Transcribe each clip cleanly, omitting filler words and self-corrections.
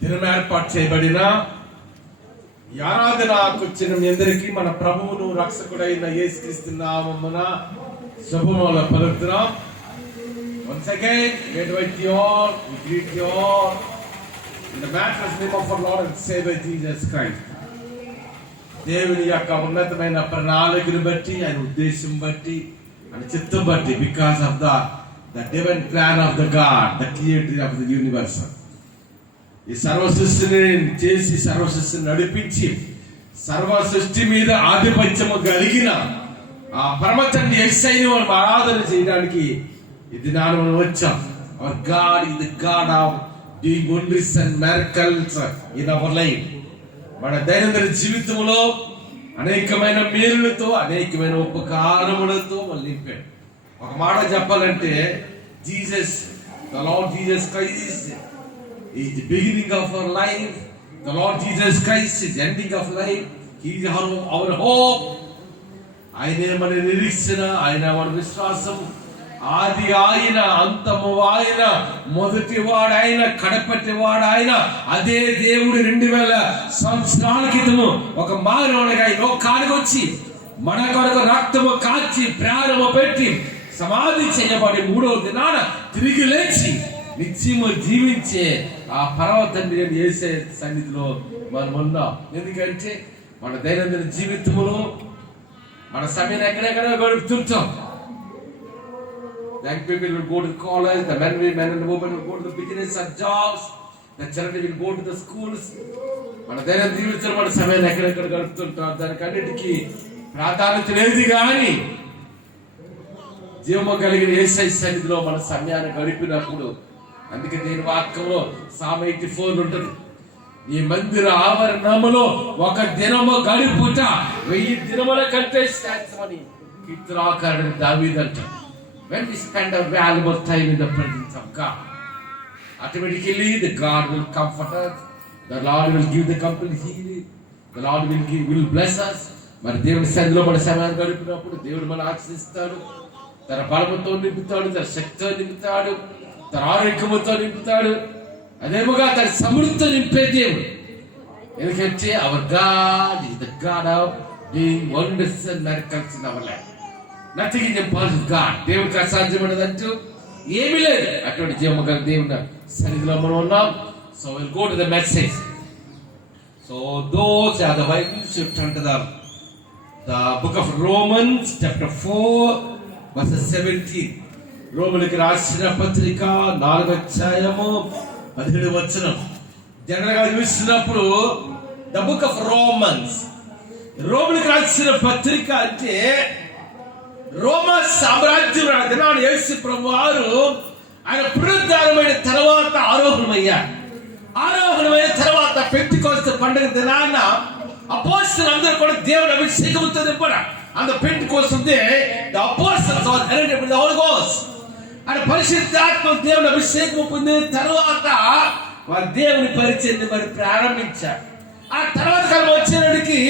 దినం ఏర్పాటు చేయబడిన ఈ ఆరాధనకు వచ్చిన మీ అందరికీ మన ప్రభువును రక్షకుడైన యేసుక్రీస్తు నామమున శుభములు పలుకుతున్నాం. Once again, we invite you all, we greet you all in the matchless name of our Lord and Savior Jesus Christ. దేవుని యొక్క ఉన్నతమైన ప్రణాళికను బట్టి, ఆయన ఉద్దేశం బట్టి, ఆయన చిత్తం బట్టి, because of the divine plan of the God, the creator of the universe. ఈ సర్వ సృష్టిని చేసి, సర్వ సృష్టిని నడిపించి, సర్వ సృష్టి మీద ఆధిపత్యము కలిగిన ఆ పరమ తండ్రి యేసయ్యను మనం ఆరాధన చేయడానికి ఈ దినాన మనం వచ్చాం. Hour God is the God of doing wonders and miracles in our life. మన దైనందిన జీవితంలో అనేకమైన మేలులతో, అనేకమైన ఉపకారములతో మనం నింపాడు. ఒక మాట చెప్పాలంటే, Jesus, the lord Jesus Christ is the beginning of our life. The Lord Jesus Christ is the ending of life. He is our hope. ఆయనే మన నిరీక్షణ, ఆయన మన విశ్వాసం. ఆది ఆయన, అంతము ఆయన, మొదటివాడు ఆయన, కడపటివాడు ఆయన. అదే దేవుడు 2000 సంవత్సరాల క్రితము ఒక మానవునిగా ఈ లోకానికి వచ్చి మన కొరకు రక్తము కాచి ప్రాణము పెట్టి సమాధి చేయబడి 3వ దినాన తిరిగి లేచి నిత్యము జీవించే ఆ పరమ తండ్రి యేసే సన్నిధిలో మనం ఉన్నాం. ఎందుకంటే మన దైనందిన జీవితంలో మన సమయం ఎక్కడెక్కడ గడుపుతుంటాం. Young people will go to college, the men and women will go to the business and jobs, the children will go to the schools. మన దైనందిన జీవితంలో మన సమయం ఎక్కడెక్కడ గడుపుతుంటాం. దానికి అన్నిటికీ ప్రాధాన్యత లేదు. కానీ జీవము కలిగిన యేసయ్య సన్నిధిలో మన సమయాన్ని గడిపినప్పుడు, అందుకే దీని వాక్యంలో Psalm 84 ఉంటుంది, ఈ మందిర ఆవరణములో ఒక దినము గడుపుట 1000 దినముల కంటే శ్రేష్టమని కీర్తనాకారుడు దావీదు అంటాడు. When we spend a valuable time in the presence of God, automatically the God will comfort us, the Lord will give the complete healing, the Lord will bless us. మరి దేవుని సన్నిధిలో మన సమయాన్ని గడిపినప్పుడు దేవుడు మన ఆశీర్వదిస్తాడు, తన బలముతో నింపుతాడు, తన శక్తితో నింపుతాడు, తన ఆరోగ్యముతో నింపుతాడు, అదేముగా తన సమృద్ధితో నింపే దేవుడు. ఎందుకంటే hour God is the God of doing wonders and miracles in our life. Nothing is impossible God. దేవుడికి అసాధ్యమైనదంటూ ఏమీ లేదు. అటువంటి జీవము గల దేవుని సన్నిధిలో మనం ఉన్నాం. So will go to the message. So those are the Bibles you turn to the book of Romans chapter 4 verses 17. రోమనులకు రాసిన పత్రిక 4వ అధ్యాయము 17వ వచనం. జనరల్ గా చూసినప్పుడు ద బుక్ ఆఫ్ రోమన్స్, రోమనులకు రాసిన పత్రిక అంటే రోమా సామ్రాజ్యం దినాన్ని యేసు ప్రభువారు ఆయన పునరుద్ధానమైన తర్వాత ఆరోహణమయ్యారు. ఆరోహణమైన తర్వాత పెంటెకోస్తు పండుగ దినాన అపోస్తలులందరూ కూడా దేవుని అభిషేకంతో నింపబడారు. And the Pentecost day, the apostles are headed with the Holy Ghost. And పరిశుద్ధాత్మ దేవుని అభిషేకం పొందిన తర్వాత వారు దేవుని పరిచయాన్ని మరి ప్రారంభించారు. ఆ తర్వాత కాలం వచ్చేటికి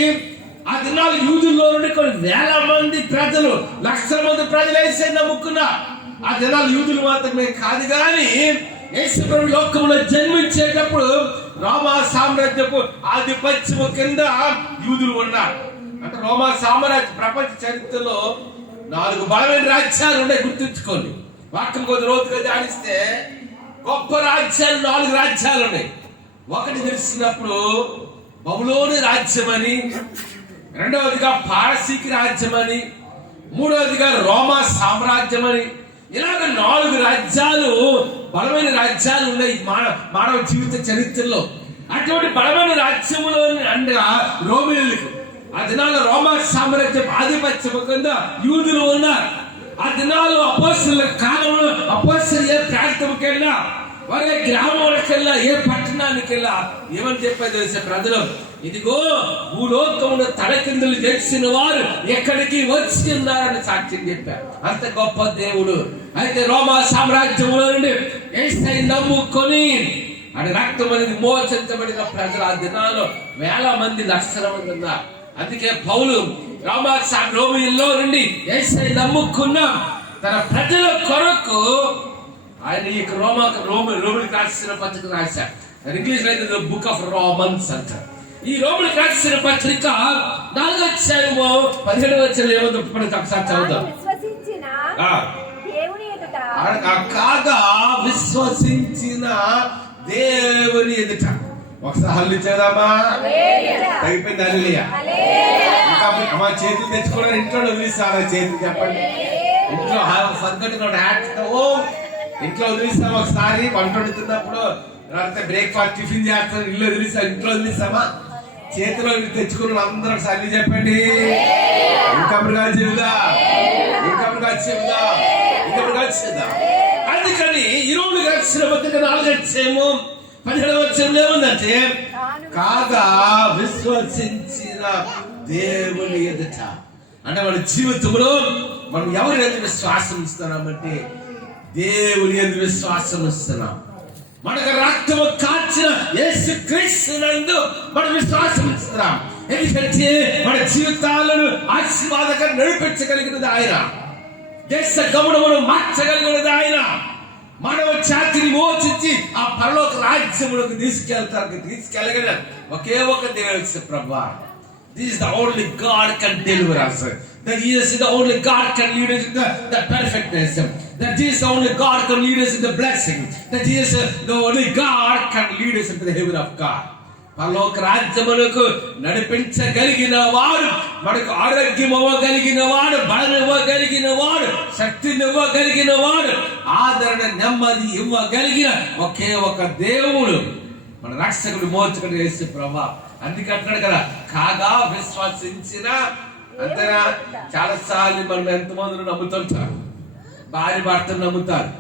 ఆ దినాలు యూదుల్లో నుండి కొన్ని 1000 మంది ప్రజలు, 1,00,000 మంది ప్రజలు యేసయ్య నమ్ముకున్నారు. ఆ దినాలు యూదులు మాత్రమే కాదు, కానీ యేసు ప్రభు లోకంలో జన్మించేటప్పుడు రోమా సామ్రాజ్యపు ఆధిపత్యము కింద యూదులు ఉన్నారు. అంటే రోమా సామ్రాజ్య ప్రపంచ చరిత్రలో 4 బలమైన రాజ్యాలు ఉన్నాయి. గుర్తుంచుకోండి. వాక్యం కొద్ది రోజుగా ధ్యానిస్తే గొప్ప రాజ్యాలు 4 రాజ్యాలు ఉన్నాయి. ఒకటి తెలిసినప్పుడు బబులోను రాజ్యం అని, రెండవదిగా పారసీక రాజ్యం అని, మూడవదిగా రోమా సామ్రాజ్యం అని, ఇలాగ 4 రాజ్యాలు, బలమైన రాజ్యాలు ఉన్నాయి మానవ జీవిత చరిత్రలో. అటువంటి బలమైన రాజ్యములో అండగా రోమిలకు ఆ దినాల్లో రోమా సామ్రాజ్యం ఆధిపత్యం కింద యూదులు ఉన్నారు. ఆ దినాల్లో అపోస్తలుల కాలంలో అపోస్తలు ఏ ప్రాంతంకి వెళ్ళినా, వారి గ్రామానికి వెళ్ళా, ఏ పట్టణానికి వెళ్ళా ఏమని చెప్పేది తెలిసే ప్రజలు, ఇదిగో భూలోకంలో తలకిందులు చేసిన వారు ఎక్కడికి వచ్చి ఉన్నారని సాక్ష్యం చెప్పారు. అంత గొప్ప దేవుడు. అయితే రోమా సామ్రాజ్యంలో నుండి యేసయ్య నమ్ముకొని అది రక్తం అనేది మోచించబడిన ప్రజలు ఆ దినాల్లో 1000 మంది, 1,00,000 మంది ఉన్నారు. అందుకే పౌలు రోమిల్లో నుండి యేసయ్య నమ్ముకున్న తన ప్రజల కొరకు ఆయన ఈ రోమిలికి రాసిన పత్రిక రాశారు. ఇంగ్లీష్ లో అయితే బుక్ ఆఫ్ రోమన్స్ అంటారు. ఈ రోమిలికి రాసిన పత్రిక 4వ అధ్యాయము 17వ వచనం ఏముందో ఒకసారి చదువుతాం. కాగా విశ్వసించిన దేవుని ఎదుట. ఒకసారి హల్లు చేద్దామా? అయిపోయింది. హల్లెలూయా. ఇంకా మా చేతులు తెచ్చుకోవడం ఇంట్లో వదిలిస్తారా? చేతులు చెప్పండి. ఇంట్లో ఇంట్లో వదిలిస్తాం. ఒకసారి వంట వండుతున్నప్పుడు బ్రేక్ఫాస్ట్ టిఫిన్ చేస్తాం, ఇల్లు వదిలిస్తాం. ఇంట్లో వదిలిస్తామా? చేతిలో తెచ్చుకున్న అందరూ ఒకసారి చెప్పండి. ఇంకప్పుడు చెబుదా, అందుకని ఈ రోజు రాసిన పత్రిక 4వ అధ్యాయము 17వ వచనంలో ఏముందంటే, కాగా విశ్వసించిన దేవుని ఎదుట. అంటే మన జీవితంలో మనం ఎవరి ఎందుకు విశ్వాసం ఇస్తున్నామంటే దేవుని ఎందుకు విశ్వాసం ఇస్తున్నాం. మనకు రక్తము కాచిన యేసుక్రీస్తునందు మనం విశ్వాసం ఇస్తున్నాం. ఎందుకంటే మన జీవితాలను ఆశీర్వాదకరంగా నడిపించగలిగినది ఆయన. దేశ గమనమును మార్చగలిగినది ఆయన. మానవ జాతిని మోచించి ఆ పరలోక రాజ్యములకు తీసుకెళ్ళగల ఒకే ఒక దేవుడు ప్రభువా. This is the only God can deliver us. That Jesus is the only God can lead us in the perfectness. That Jesus the only God can lead us in the blessing. That Jesus the only God can lead us into the heaven of God. పరలోక రాజ్యములకు నడిపించగలిగిన వాడు, మనకు ఆరోగ్యం ఇవ్వగలిగిన వాడు, బలం ఇవ్వగలిగిన వాడు, శక్తిని ఇవ్వగలిగిన వాడు, ఆదరణ నెమ్మది ఇవ్వగలిగిన ఒకే ఒక దేవుడు మన రక్షకుడు మోచకుడు యేసు ప్రభువా. అందుకే అంటున్నాడు కదా, కాగా విశ్వసించిన. అంతేనా? చాలా సార్లు మనం ఎంతమందిని నమ్ముతుంటారు. భార్య భర్తను నమ్ముతారు,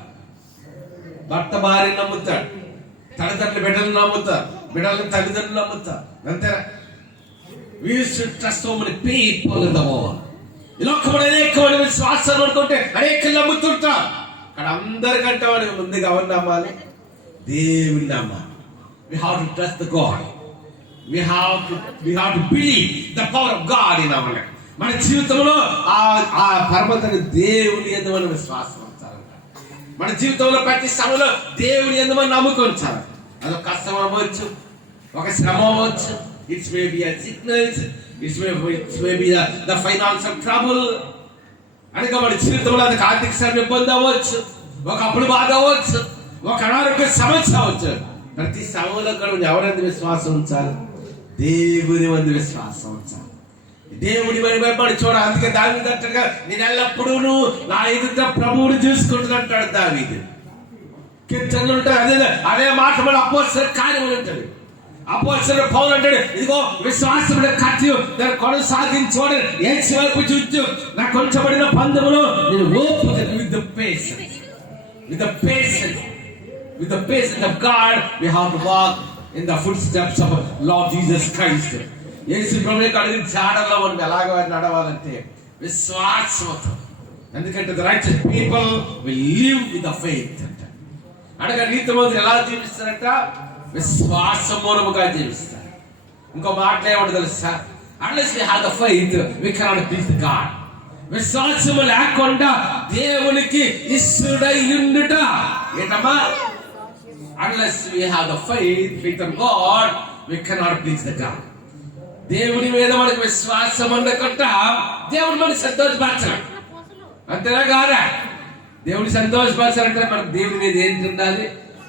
భర్త భార్యను నమ్ముతాడు, తల్లిదండ్రులు బిడ్డలను నమ్ముతారు, బిడ్డలను తల్లిదండ్రులు నమ్ముతారు. అంతేనా? We should trust so many people in the world. ఈ లోకంలో అనేకమైన విశ్వాసాలు అనుకుంటే అనేకలు నమ్ముతుంటారు. కానీ అందరికంటే వాడికి ముందుగా ఎవరు నమ్మాలి? దేవుని నమ్మాలి. We have to trust the God. We have to believe the power of God in our life. మన జీవితంలో ఆ పరమతని దేవుని యందు మనం విశ్వాసం ఉంచాలంట. మన జీవితంలో ప్రతి సమయంలో దేవుని యందు మనం నమ్ముకొంచాలి. అదొక కష్టం అవ్వచ్చు, ఒక శ్రమ అవ్వచ్చు, it's may be a sickness, it's may be the financial trouble. అనగా మన జీవితంలో అది ఆర్థిక శ్రమ ఇబ్బంది అవ్వచ్చు, ఒక అప్పులు బాధ అవ్వచ్చు, ఒక అనారోగ్య సమస్య అవ్వచ్చు. ప్రతి సమయంలో కూడా ఎవరందు విశ్వాసం ఉంచాలి? దేవుని మంది విశ్వాసం ఉంచాలి. దేవుడి వెంబడి చూడ. అందుకే దావీదు అంటాడుగా, నేను ఎల్లప్పుడూ నా ఎదుట ప్రభువుని చూసుకుంటున్నాడు దావీదు. కీర్తనలు ఉంటాయి, అదే మాట మన అపోస్తలుల కార్యములు ఉంటుంది. అపోస్తలుడు పౌలు అంటాడు, ఇదిగో విశ్వాసముల కత్తి దాన్ని కొనసాగించోడు, ఏడ్చి వైపు చూచు నా కొంచెంబడిన పందెములో నేను ఓపిక with the patience of God we have to walk in the footsteps of Lord Jesus Christ. యేసు ప్రభువు అడిగిన జాడల్లో మనం ఎలాగ నడవాలంటే విశ్వాసంతో. ఎందుకంటే the righteous people will live with the faith. అనగా నీతిమంతులు ఎలా జీవిస్తారంట? విశ్వాసం మూలముగా జీవిస్తారు. ఇంకో మాటలు ఏమంటే తెలుసా? unless we have the faith we cannot please God. విశ్వాసము లేకుండా దేవునికి ఇష్టడై ఉండుట ఏంటమ్మా? Unless we have the faith in God, we cannot please the God. దేవుని మీద మనకు విశ్వాసం ఉండకుండా దేవుడు మనకి సంతోషపరచాలి. అంతేనా కాదా? దేవుని సంతోషపరచాలంటే మనకు దేవుని మీద ఏంటి ఉండాలి?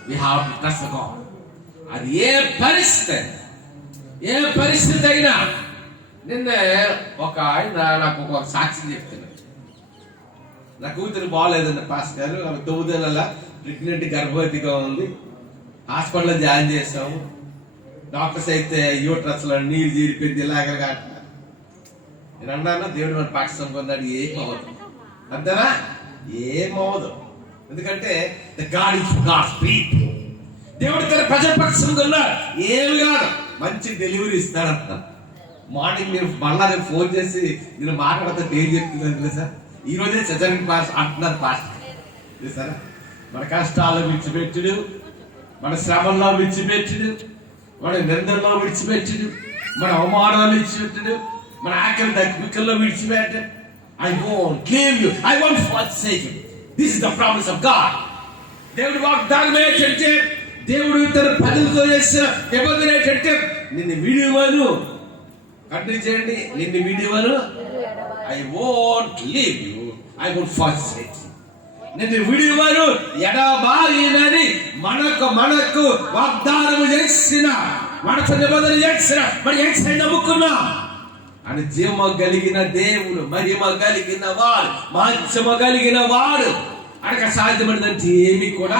We have to trust God. అది ఏ పరిస్థితి అయినా. నిన్న ఒక ఆయన నాకు ఒక సాక్షి చెప్తున్నాడు. నా కూతురు బాగోలేదండి పాస్టర్ గారు, ఆమె 9 నెలల ప్రెగ్నెంట్ గర్భవతిగా ఉంది. హాస్పిటల్లో జాయిన్ చేసాము. డాక్టర్స్ అయితే యూట్రస్ లో నీళ్ళు జీరిపోయింది ఇలాగ. నేను అన్నాను, దేవుడు మన పాకిస్తాన్ పొందాడు, ఏమవుతుంది అంతేనా? ఏమవుదు. ఎందుకంటే దేవుడు తన ప్రజల పక్షంగా ఉన్నారు. ఏమి కాదు, మంచి డెలివరీ ఇస్తాడంట. మార్నింగ్ మీరు మళ్ళా రేపు ఫోన్ చేసి నేను మాట్లాడితే ఏం చెప్తున్నాను సార్, ఈ రోజే సజన్ పాస్ అంటున్నారు పాస్టర్. సార్ మన కష్టాలు విడిచిపెట్టుడు, మన శ్రమల్లో విడిచిపెట్టుడు, మన నిందల్లో విడిచిపెట్టుడు, మన అవమానాలు విడిచిపెట్టుడు, మన ఆకలి దక్కికల్లో విడిచిపెట్టు. I won't leave you, I won't forsake you. This is the promise of God. దేవుడి వాగ్దానం ఏంటంటే, దేవుడు తన ప్రజలతో చేసిన నిబంధన ఏంటంటే, నిన్ను వీడియోను కంటిన్యూ చేయండి, నిన్ను వీడియోను I won't leave you, I won't forsake you. నిన్ను వీడియోను ఎడబాయినని మనకు వాగ్దానం చేసిన, మనకు నిబంధన చేసిన, మరి ఏసై నమ్ముకున్నా అని జీవమ కలిగిన దేవుడు, మహిమ కలిగిన వాడు, మాంసమ కలిగిన వాడు అనక సాధ్యమైనదంటే ఏమి కూడా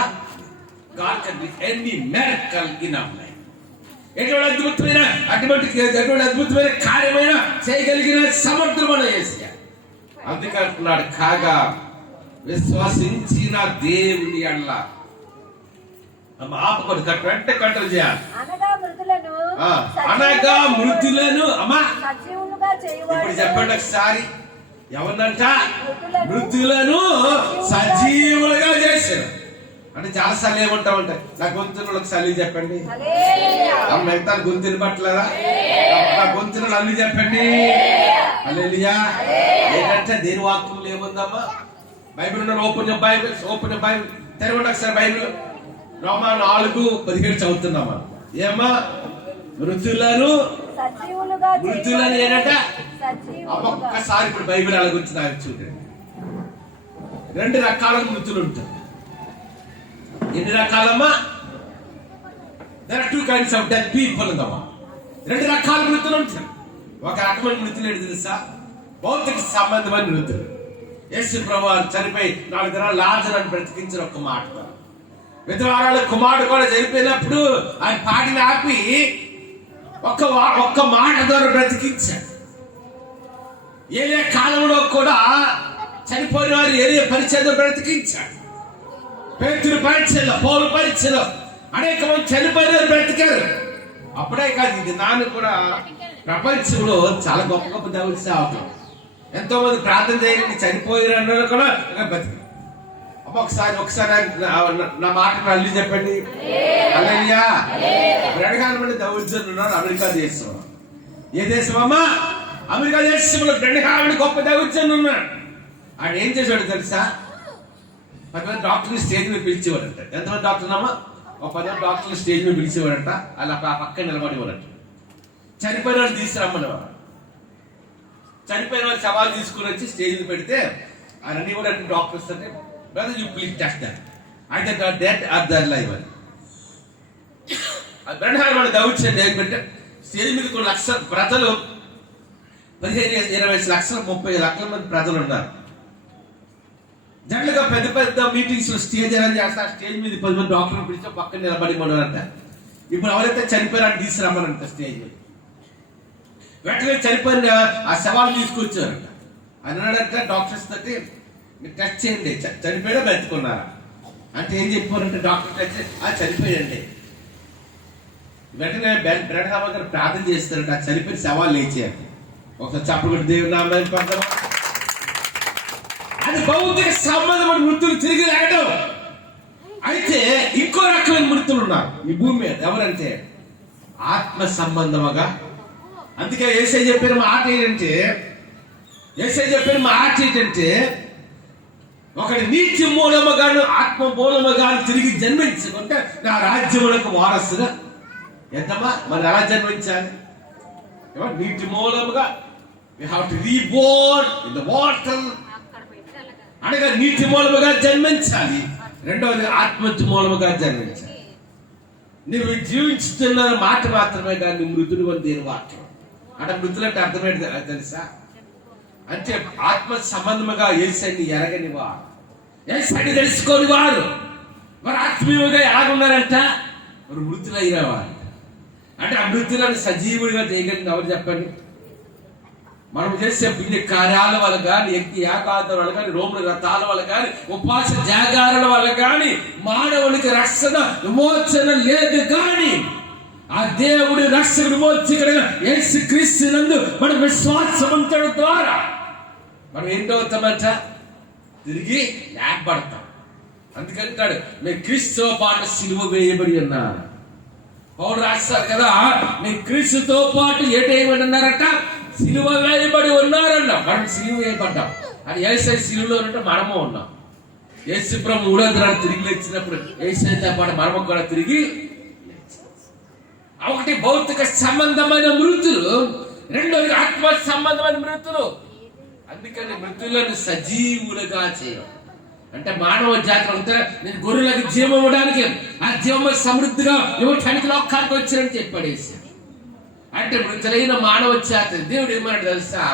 God can do any miracle in our life. ఎటువంటి అద్భుతమైన కార్యమైన చేయగలిగిన సమర్థమైన యేసయ్య. అందుకే అంటున్నాడు, కాగా విశ్వసించిన దేవుని అల్ల ఆపకూడదు, వెంట కంట్రోల్ చేయాలి. అనగా మృతులను అమ్మా ఇప్పుడు చెప్పండి ఒకసారి, ఎవరినంట? మృతులను సజీవులుగా చేశారు. అంటే చాలా సార్లు ఏమంటామంటే, నా గొంతును ఒకసారి చెప్పండి, మిగతా గొంతుని పట్లరా, నా గొంతును అన్ని చెప్పండి. హల్లెలూయా. ఏంటంటే దేని వాక్యంలో ఏముందమ్మా? బైబిల్ ఉన్న ఓపెన్ బైబిల్ తెరవండి ఒకసారి. బైబిల్ రోమా 4:17 చదువుతున్నామా? ఏమ్మా? మృతులను ఏంటంట? ఒక్కసారి ఇప్పుడు బైబిల్ అలా గురించి నాకు చూడండి. 2 రకాల మృతులు ఉంటారు. ఎన్ని రకాలమ్మా? There are 2 kinds of dead people ఉందమ్మా. 2 రకాల మృతులు ఉంటారు. ఒక రకమైన మృతులు ఏంటి తెలుసా? భౌతిక సంబంధమైన మృతులు. యేసు ప్రభువు చనిపోయి 4 దినాలు లాజరును బ్రతికించిన ఒక మాట. విధవరాలు కుమారుడు కూడా చనిపోయినప్పుడు ఆయన పాటిని ఆపి ఒక్క మాట ద్వారా బ్రతికించాడు. ఏలే కాలంలో కూడా చనిపోయిన వారు ఏలే పరిచయం బ్రతికించాడు. పేతురు పరిచయం, పౌలు పరిచయం, అనేక మంది చనిపోయిన వారు బ్రతికారు. అప్పుడే కాదు, ఇది నాన్న కూడా ప్రపంచంలో చాలా గొప్ప గొప్ప దేవుడి సేవకులు, ఎంతో మంది ప్రార్థన చేయండి చనిపోయిన కూడా బ్రతికారు. ఒకసారి నా మాటను అల్లి చెప్పండి. హల్లెలూయా. బ్రహ్మాండమైన దౌర్జన్యులు ఉన్నారు అమెరికా దేశం. ఏ దేశం అమ్మా? అమెరికా దేశంలో బ్రహ్మాండ గొప్ప దౌర్జన్యులు ఉన్నాడు. ఆయన ఏం చేశాడు తెలుసా? 10 మంది డాక్టర్ని స్టేజ్ మీద పిలిచేవాడంట. ఎంతమంది డాక్టర్ అమ్మా? ఒక 10 మంది డాక్టర్లు స్టేజ్ మీద పిలిచేవాడంట. అలా పక్కన నిలబడేవారంట. చనిపోయిన వాళ్ళు తీసుకురమ్మనేవారు. చనిపోయిన వాళ్ళు సవాలు తీసుకుని వచ్చి స్టేజ్ మీద పెడితే అవన్నీ కూడా డాక్టర్స్ అంటే, brother, you please test them. Either they are dead or they are alive. బ్రహ్మాండమైన దౌర్జన్యం ఏంటంటే, స్టేజ్ మీద కొన్ని లక్షల ప్రజలు, 15-20 లక్షలు 30 లక్షల మంది ప్రజలు ఉన్నారు. జనరల్గా పెద్ద పెద్ద మీటింగ్స్ లో స్టేజ్ అరేంజ్ చేస్తారు. స్టేజ్ మీద 10 మంది డాక్టర్లు పిలిచి పక్కన నిలబడి మనరంట. ఇప్పుడు ఎవరైతే చనిపోయారని తీసుకురమ్మనంట స్టేజ్ మీద. వెంటనే చనిపోయిన ఆ శవాలు తీసుకొచ్చారంట. అన్నాడంట డాక్టర్స్ తోటి, మీరు టెస్ట్ చేయండి, చనిపోయాడా బ్రతుకున్నారా అంటే ఏం చెప్పారంటే, డాక్టర్ టెస్ట్ చనిపోయాడండి. వెంటనే బ్రహ్మ గారు ప్రార్థన చేస్తారంట, ఆ చనిపోయిన శవాలు లేచేయండి. ఒకసారి చప్పుడు దేవుని నామాన్ని పడతాం. అది భౌతిక సంబంధమైన మృతులు తిరిగి లేకడం. అయితే ఇంకో రకమైన మృతులు ఉన్నారు ఈ భూమి మీద. ఎవరంటే ఆత్మ సంబంధముగా. అందుకే యేసయ్య చెప్పిన మాట ఏంటంటే, ఒకటి నీతి మూలముగాను ఆత్మ మూలముగాను తిరిగి జన్మించుకుంటే నా రాజ్యములకు వారసుగా. ఎంతమ్మా? మరి ఎలా జన్మించాలి? నీటి మూలముగా we have to reborn in the water. అనగా నీటి మూలముగా జన్మించాలి. రెండవది ఆత్మ మూలముగా జన్మించాలి. నువ్వు జీవించుతున్న మాట మాత్రమే కానీ మృతుడు అని దేని వాక్యం అంటే. మృతులంటే అర్థమైంది తెలుసా? అంటే ఆత్మ సంబంధముగా యేసయ్యని ఎరగని వారు, యేసయ్యని తెలుసుకోని వారు, మరి ఆత్మీయంగా ఎలాగున్నారంట? మరి మృతులైన వారు. అంటే ఆ మృతులను సజీవుడిగా చేయగలిగిన ఎవరు చెప్పండి? మనం చేసే పుణ్య కార్యాల వల్ల కానీ, యజ్ఞ యాగాల వల్ల కానీ, రోముల రథాల వల్ల కానీ, ఉపవాస జాగారాల వల్ల కానీ మానవునికి రక్షణ విమోచన లేదు. కానీ ఆ దేవుడి రక్షణ విమోచకుడైన యేసుక్రీస్తునందు మన విశ్వాసవంతుడి ద్వారా మనం ఏంటవుతామంట? తిరిగి లేపబడతాం. అందుకంటాడు, నేను క్రీస్తుతో పాటు సిలువ వేయబడి ఉన్నారు. పౌలు రాస్తారు కదా, నేను క్రీస్తుతో పాటు ఏటేయబడి ఉన్నారట? సిలువ వేయబడి ఉన్నారన్న. మనం సిలువ వేయబడ్డాం. అది యేసయ్య సిలువలో ఉంటే మనము ఉన్నాం. యేసు ప్రభు 3వ దినాన్ని తిరిగి లేచినప్పుడు యేసుతో పాటు మనము కూడా తిరిగి ఒకటి భౌతిక సంబంధమైన మృతులు, రెండోది ఆత్మ సంబంధమైన మృతులు. అందుకని మృతులను సజీవులుగా చేయడం అంటే మానవ జాతి అంతా నేను గొర్రెలకు జీవం ఇవ్వడానికి, ఆ జీవం సమృద్ధిగా ఇవ్వటానికి లోకానికి వచ్చారని చెప్పాడు యేసు. అంటే మృతులైన మానవ జాతి దేవుడు ఏమన్నాడు తెలుసా?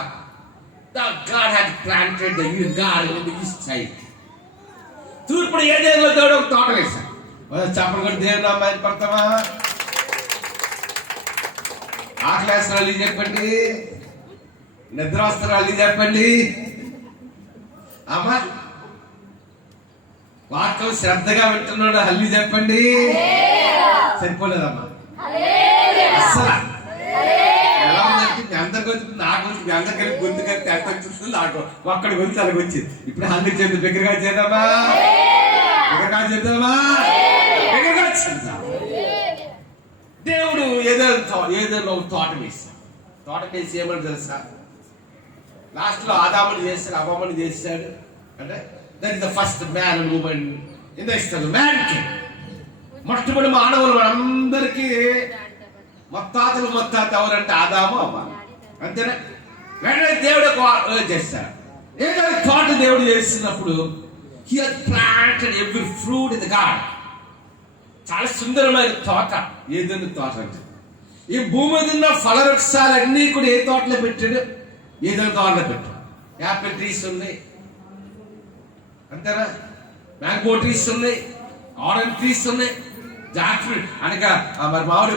God had planted the garden in the east side. తూర్పుడు ఏదేదో దేవుడు ఒక తోట వేశాడు. చెప్పకుండా దేవుడు అమ్మాయి పడతావా? ఆకలేస్తారు చెప్పండి, నిద్ర వస్తారు చెప్పండి. అమ్మా వాక్యం శ్రద్ధగా వింటున్నాడు హల్లి చెప్పండి. సరిపోలేదమ్మా అసలు ఎలా ఉందంటే మీ అందరి గొంతు నాకు మీ అందరికీ గొంతు కలిపి ఎంత వచ్చింది, నాకు ఒక్కడి గొంతు అలాగ వచ్చింది. ఇప్పుడు హల్లి చెంది దగ్గరగా చేద్దామా, దగ్గరగా చేద్దామా, దగ్గరగా చేద్దాం. దేవుడు ఏదో తోట వేశాడు. తోట వేసి ఏమని తెలుసా? లాస్ట్ లో ఆదాముని చేశాడు, అవ్వమని చేశాడు. అంటే that is the first man and women in the history man కి. మొట్టమొదటి మానవులు అందరికీ మొత్తాత ఎవరంటే ఆదాము అవ్వ. అంతేనా? వెంటనే దేవుడు చేశాడు. ఏదో తోట దేవుడు చేసినప్పుడు he has planted every fruit in the garden. చాలా సుందరమైన తోట ఏదైనా తోట అంటే ఈ భూమి మీద ఉన్న ఫల వృక్షాలన్నీ కూడా ఏ తోటలో పెట్టాడు? ఏదైనా తోటలో పెట్టాడు. యాపిల్ ట్రీస్ ఉన్నాయి, అంతేనా? మ్యాంగో ట్రీస్ ఉన్నాయి, ఆరెంజ్ ట్రీస్ ఉన్నాయి, జాక్ ఫ్రూట్ అనగా మరి మామిడి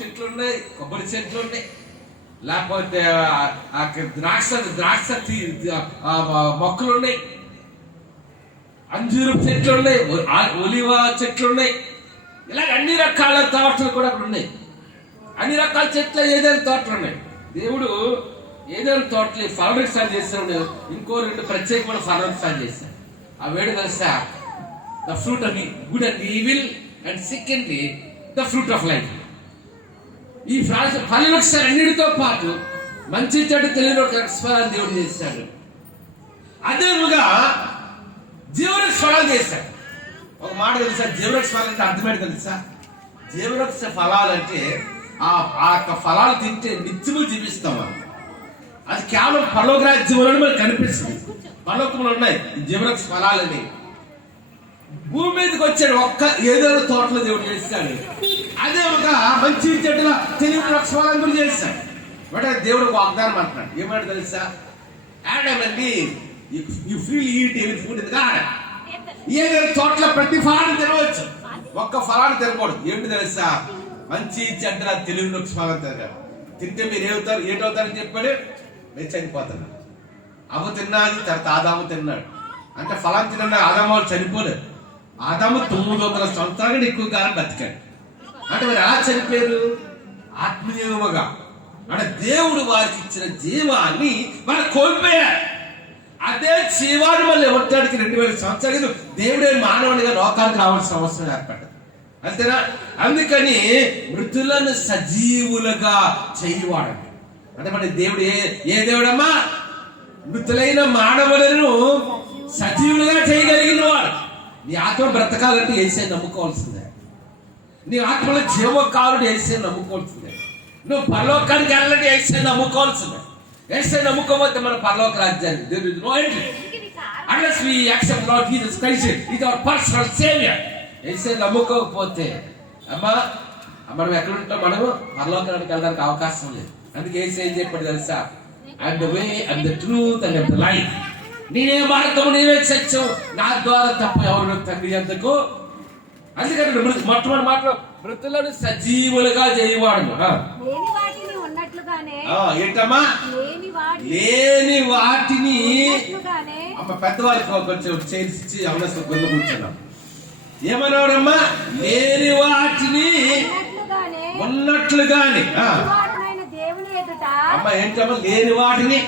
చెట్లు ఉన్నాయి, కొబ్బరి చెట్లు ఉన్నాయి, లేకపోతే ద్రాక్ష మొక్కలు ఉన్నాయి, అంజూరు చెట్లు ఉన్నాయి, ఒలివ చెట్లు ఉన్నాయి. ఇలాగ అన్ని రకాల తోటలు కూడా అక్కడ ఉన్నాయి. అన్ని రకాల చెట్లు ఏదైనా తోటలు ఉన్నాయి. దేవుడు ఏదైనా తోటలు ఫల వృక్షాలు చేస్తాడు. ఇంకో 2 ప్రత్యేకమైన ఫల వృక్షాలు చేశాడు. ఆ వేడు కలిసా the fruit of good and evil and secondly the fruit of life. ఈ ఫల వృక్షాలు అన్నిటితో పాటు మంచి చెడు తెలియని ఒక వృక్షాలను దేవుడు చేశాడు. అదేవిధంగా జీవవృక్ష ఫలాలు చేశాడు. ఒక మాట తెలుసా? జీవవృక్ష ఫలాలు అంటే అర్థమేంటి తెలుసా? జీవవృక్ష ఫలాలు అంటే ఆ యొక్క ఫలాలు తింటే నిత్యము జీవిస్తాం. అది కేవలం పరలోక రాజ్యంలో మనకు కనిపిస్తుంది. పరలోకంలో ఉన్నాయి జీవవృక్ష ఫలాలని. భూమి మీదకి వచ్చాడు ఏదో తోటలో దేవుడు చేస్తాడు. అదే ఒక మంచి చెట్టుగా తెలియని వృక్ష ఫలాన్ని కూడా చేస్తాడు. అంటే దేవుడు ఒక వాగ్దానం అంటున్నాడు. ఏమంటే తెలుసా? Adam and Eve, you freely eat every food in the garden. ఏదైనా తోటలో ప్రతి ఫలాన్ని తినవచ్చు, ఒక్క ఫలాన్ని తినకూడదు. ఏమిటి తెలుసా? మంచి చెడ్డ తెలియని వృక్ష ఫలాన్ని తినగలరు. తింటే మీరు ఏటవుతారని చెప్పాడు? మీరు చనిపోతారు. అవ్వ తిన్నది, తర్వాత ఆదాము తిన్నాడు. అంటే ఫలం తిన్న ఆదాము వాళ్ళు చనిపోలేదు. ఆదాము 900 సంవత్సరాలు ఎక్కువ కాలం బతికాడు. అంటే మరి ఎలా చనిపోయారు? ఆత్మీయముగా. అంటే దేవుడు వారికి ఇచ్చిన జీవాన్ని వాళ్ళు కోల్పోయారు. అదే జీవాన్ని మళ్ళీ ఎవరికి 2000 సంవత్సరాలు దేవుడే మానవునిగా లోకానికి రావాల్సిన అవసరం ఏర్పడ్డది. అంతేనా? అందుకని మృతులను సజీవులుగా చేయవాడు. అంటే మన దేవుడు ఏ దేవుడమ్మా? మృతులైన మానవులను సజీవులుగా చేయగలిగిన వాడు. నీ ఆత్మ బ్రతకాలంటే యేసే నమ్ముకోవాల్సిందే. నీ ఆత్మలో జీవకారుడు యేసే నమ్ముకోవాల్సిందే. నువ్వు పరలోకానికి వెళ్ళాలంటే యేసే నమ్ముకోవాల్సిందే. యేసే నమ్ముకోకపోతే మన పరలోక రాజ్యాన్ని there is no entry unless we accept Lord Jesus Christ is our personal savior. యేసే నమ్ముకోకపోతే అమ్మా మనం ఎక్కడ ఉంటాం? మనము పరలోకానికి వెళ్ళడానికి అవకాశం లేదు. అందుకే యేసే ఏం చెప్పాడు తెలుసా? I'm the way and the truth and the life. నేనే మార్గము, నేనే సత్యం, నా ద్వారా తప్ప ఎవరు తండ్రి ఎందుకు. అందుకని మొట్టమొదటి మాటలో మృతులను సజీవులుగా చేయవాడు. ఏంటమ్మా? లేని వాటిని అమ్మ పెద్దవాళ్ళకి కొంచెం చేసి అవసరం గొల్ల కూర్చున్నాం. ఏమన్నాడమ్మా? లేని వాటిని ఉన్నట్లుగానే. అమ్మ ఏంటమ్మా? లేని వాటిని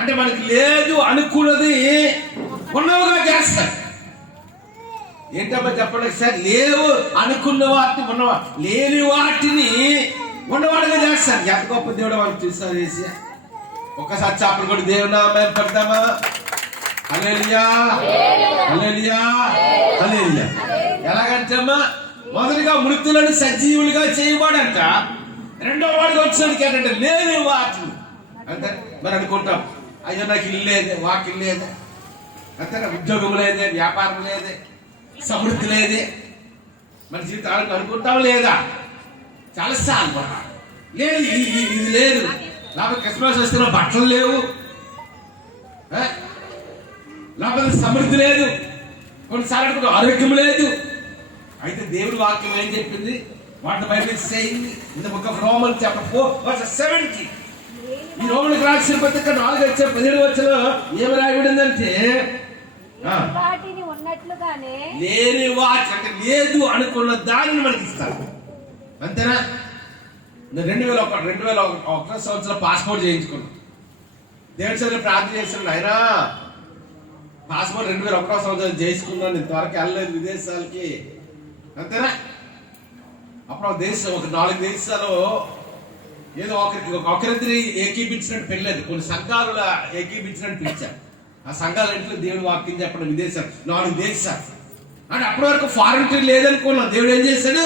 అంటే మనకి లేదు అనుకున్నది ఉన్నవుగా చేస్తాడు. ఏంటమ్మా చెప్పండి సార్? లేవు అనుకున్న వాటిని ఉన్నవా, లేని వాటిని ఉన్నవాడుగా చేస్తాడు. ఎంత గొప్ప దేవుడు మనకు చూసారు చేసి. ఒక్కసారి చాపలు కూడా దేవుడు నామం పెడతామా? హల్లెలూయా, హల్లెలూయా, హల్లెలూయా. ఎలాగంటే అమ్మా, మొదటిగా మృతులను సజీవులుగా చేయబడంట. రెండో వాడికి వచ్చేసరికి ఏంటంటే లేని వాటి అంతే. మరి అనుకుంటాం, అయ్యో నాకు ఇల్లు లేదే, వాకిల్ లేదే, అంతేనా, ఉద్యోగం లేదే, వ్యాపారం లేదే, సమృద్ధి లేదే, మన జీవితాలకు అనుకుంటాం లేదా? చాలాసార్లు లేదు, ఇది లేదు, లేకపోతే క్రిస్మస్ వస్తున్న బట్టలు లేవు, లేకపోతే సమృద్ధి లేదు, కొన్నిసార్లు అనుకుంటాం ఆరోగ్యం లేదు. అయితే దేవుడి వాక్యం ఏం చెప్పింది? What the Bible is saying in the book of Romans chapter 4:70. ఈ రోమన్లకు రాసిన పత్రిక 4:17 ఏమి రాయబడిందంటే, లేని వాటి అంటే లేదు అనుకున్న దానిని మనకి ఇస్తారు. అంతేనా? 2001 సంవత్సరం పాస్పోర్ట్ చేయించుకున్నాను. దేవుడి సరే ప్రార్థన చేస్తున్నాను, ఆయన పాస్పోర్ట్ 2001 సంవత్సరం చేసుకున్నాను, ఇంతవరకు వెళ్ళలేదు విదేశాలకి. అంతేనా? అప్పుడు ఒక 4 దేశాలు ఏదో ఒకరిద్దరి ఏకీపించినట్టు పెళ్ళలేదు, కొన్ని సంఘాలు ఏకీపించినట్టు పిలిచారు. ఆ సంఘాలంటే దేవుడు వాక్యం చెప్పండి విదేశాలు 4 దేశాలు అంటే అప్పటి వరకు ఫారెన్ లేదనుకున్నాం. దేవుడు ఏం చేశాడు?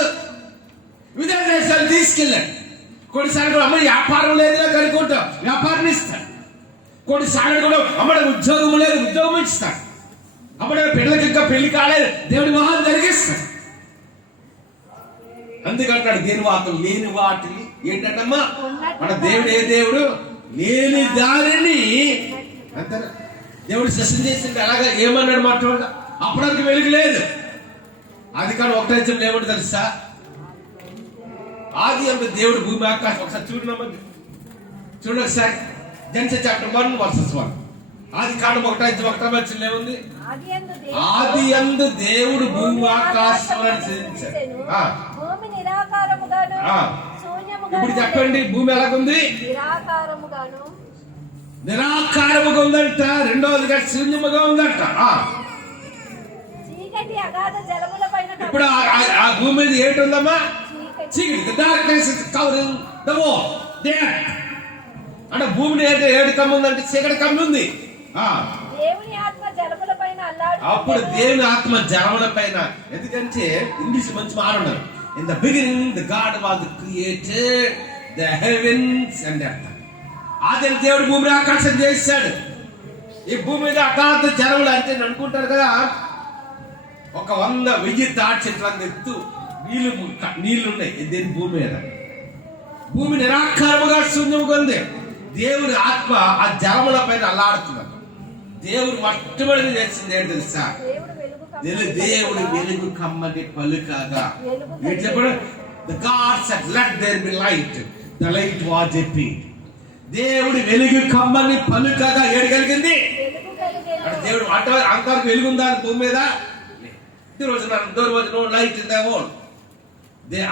విదేశ దేశాలు తీసుకెళ్ళాడు. కొన్నిసార్లు అమ్మ వ్యాపారం లేదు నాకు అనుకుంటాం, వ్యాపారం ఇస్తాడు. కొన్నిసార్లు కూడా అమ్మడ ఉద్యోగం లేదు, ఉద్యోగం ఇస్తాడు. అమ్మడ పిల్లలకి ఇంకా పెళ్లి కాలేదు, దేవుడి వివాహం జరిగిస్తాడు. అందుకంటాడు దేని వార్తలు లేని వాటిని ఏంటంటమ్మా, మన దేవుడు ఏ దేవుడు? లేని దానిని అంతేనా? దేవుడు సృష్టి చేసింది అలాగా ఏమన్నాడు మాట, అప్పటివరకు వెలుగు లేదు. అది కానీ ఒకటే ఏమిటి తెలుసా? ఆది అందు దేవుడు భూమి ఆకాశం. ఒకసారి చూడండి ఒకసారి జెనసిస్ చాప్టర్ 1:1. ఆది కాండం 1:1 ఏముంది? ఆది అందు దేవుడు భూమి ఆకాశం ఇప్పుడు చెప్పండి, భూమి ఎలాగుంది? నిరాకారముగా ఉందంట. రెండవదిగా శూన్యముగా ఉందంట. ఇప్పుడు ఆ భూమి మీద ఏంటి ఉందమ్మా? చీకటి. Darkness is covering the world. అంటే భూమిని ఏడు కమ్ము ఉందంటే చీకటి కమ్మి ఉంది. అప్పుడు దేవుని ఆత్మ జలముల పైన. ఎందుకంటే ఇంగ్లీష్ మంచి మాట ఉన్నారు, in the beginning the God was created the heavens and earth. ఆది దేవుడు భూమిని ఆకాశం చేశాడు. ఈ భూమి మీద అగాధ జలములు అంటే అనుకుంటారు కదా, ఒక 100,000 తాటి చెట్ల ఎత్తు నీళ్లు ఉన్నాయి దేని భూమి మీద. భూమి నిరాకారముగా శూన్యముగా ఉంది. దేవుని ఆత్మ ఆ జలముల పైన అల్లాడుతున్నారు. దేవుడు మొట్టమొదటి చేసింది ఏంటి తెలుసా? దేవుడు వెలుగు కమ్మని పలుకగా చెప్పండి, the God said let there be light, the light was a pit. దేవుడు వెలుగు కమ్మని పలుకగా ఏడు కలిగింది. అంటే దేవుడు అంతవరకు వెలుగుందా భూమి మీద? రోజు లైట్ ఇన్ ద వరల్డ్.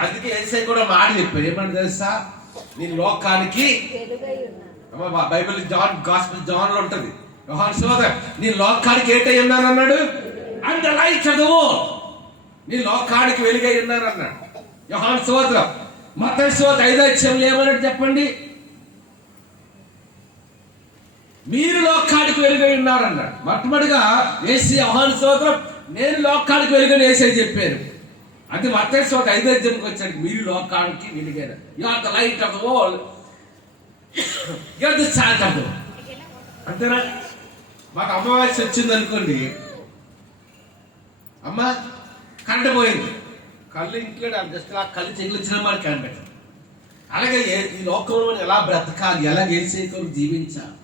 అందుకే యేసయ్య కూడా మాట చెప్పారు, ఏమని తెలుసా? నేను లోకానికి, బైబిల్ గాస్పెల్ జాన్ లో ఉంటది, యోహాను సువార్త, నేను లోకానికి ఏటై ఉన్నాను అన్నాడు. And the light of the world, నేను లోకానికి వెలుగై ఉన్నాను అన్నాడు యోహాను సువార్త. మత్తయి సువార్త 5:5 ఏమన్నాడు చెప్పండి? మీరు లోకానికి వెలుగై ఉన్నారు అన్నాడు. మొట్టమొదటిగా యేసయ్య యోహాను సువార్త నేను లోకానికి వెలుగని యేసయ్య చెప్పారు. అంటే మత్తయి సువార్త 5:5 వచ్చాడు, మీరు లోకానికి వెలుగైన. You are the light of the world, you are the salt of the world. అంతేనా? మాకు అమావాస్య వచ్చింది అనుకోండి, అమ్మ కరెంట్ పోయింది, కళ్ళు ఇంట్లో జస్ట్ ఆ కళ్ళు చెగిలించిన మనకి కనిపెట్టాలి. అలాగే ఈ లోకంలో ఎలా బ్రతకాలి, ఎలాగ యేసయ్యతో జీవించాలి,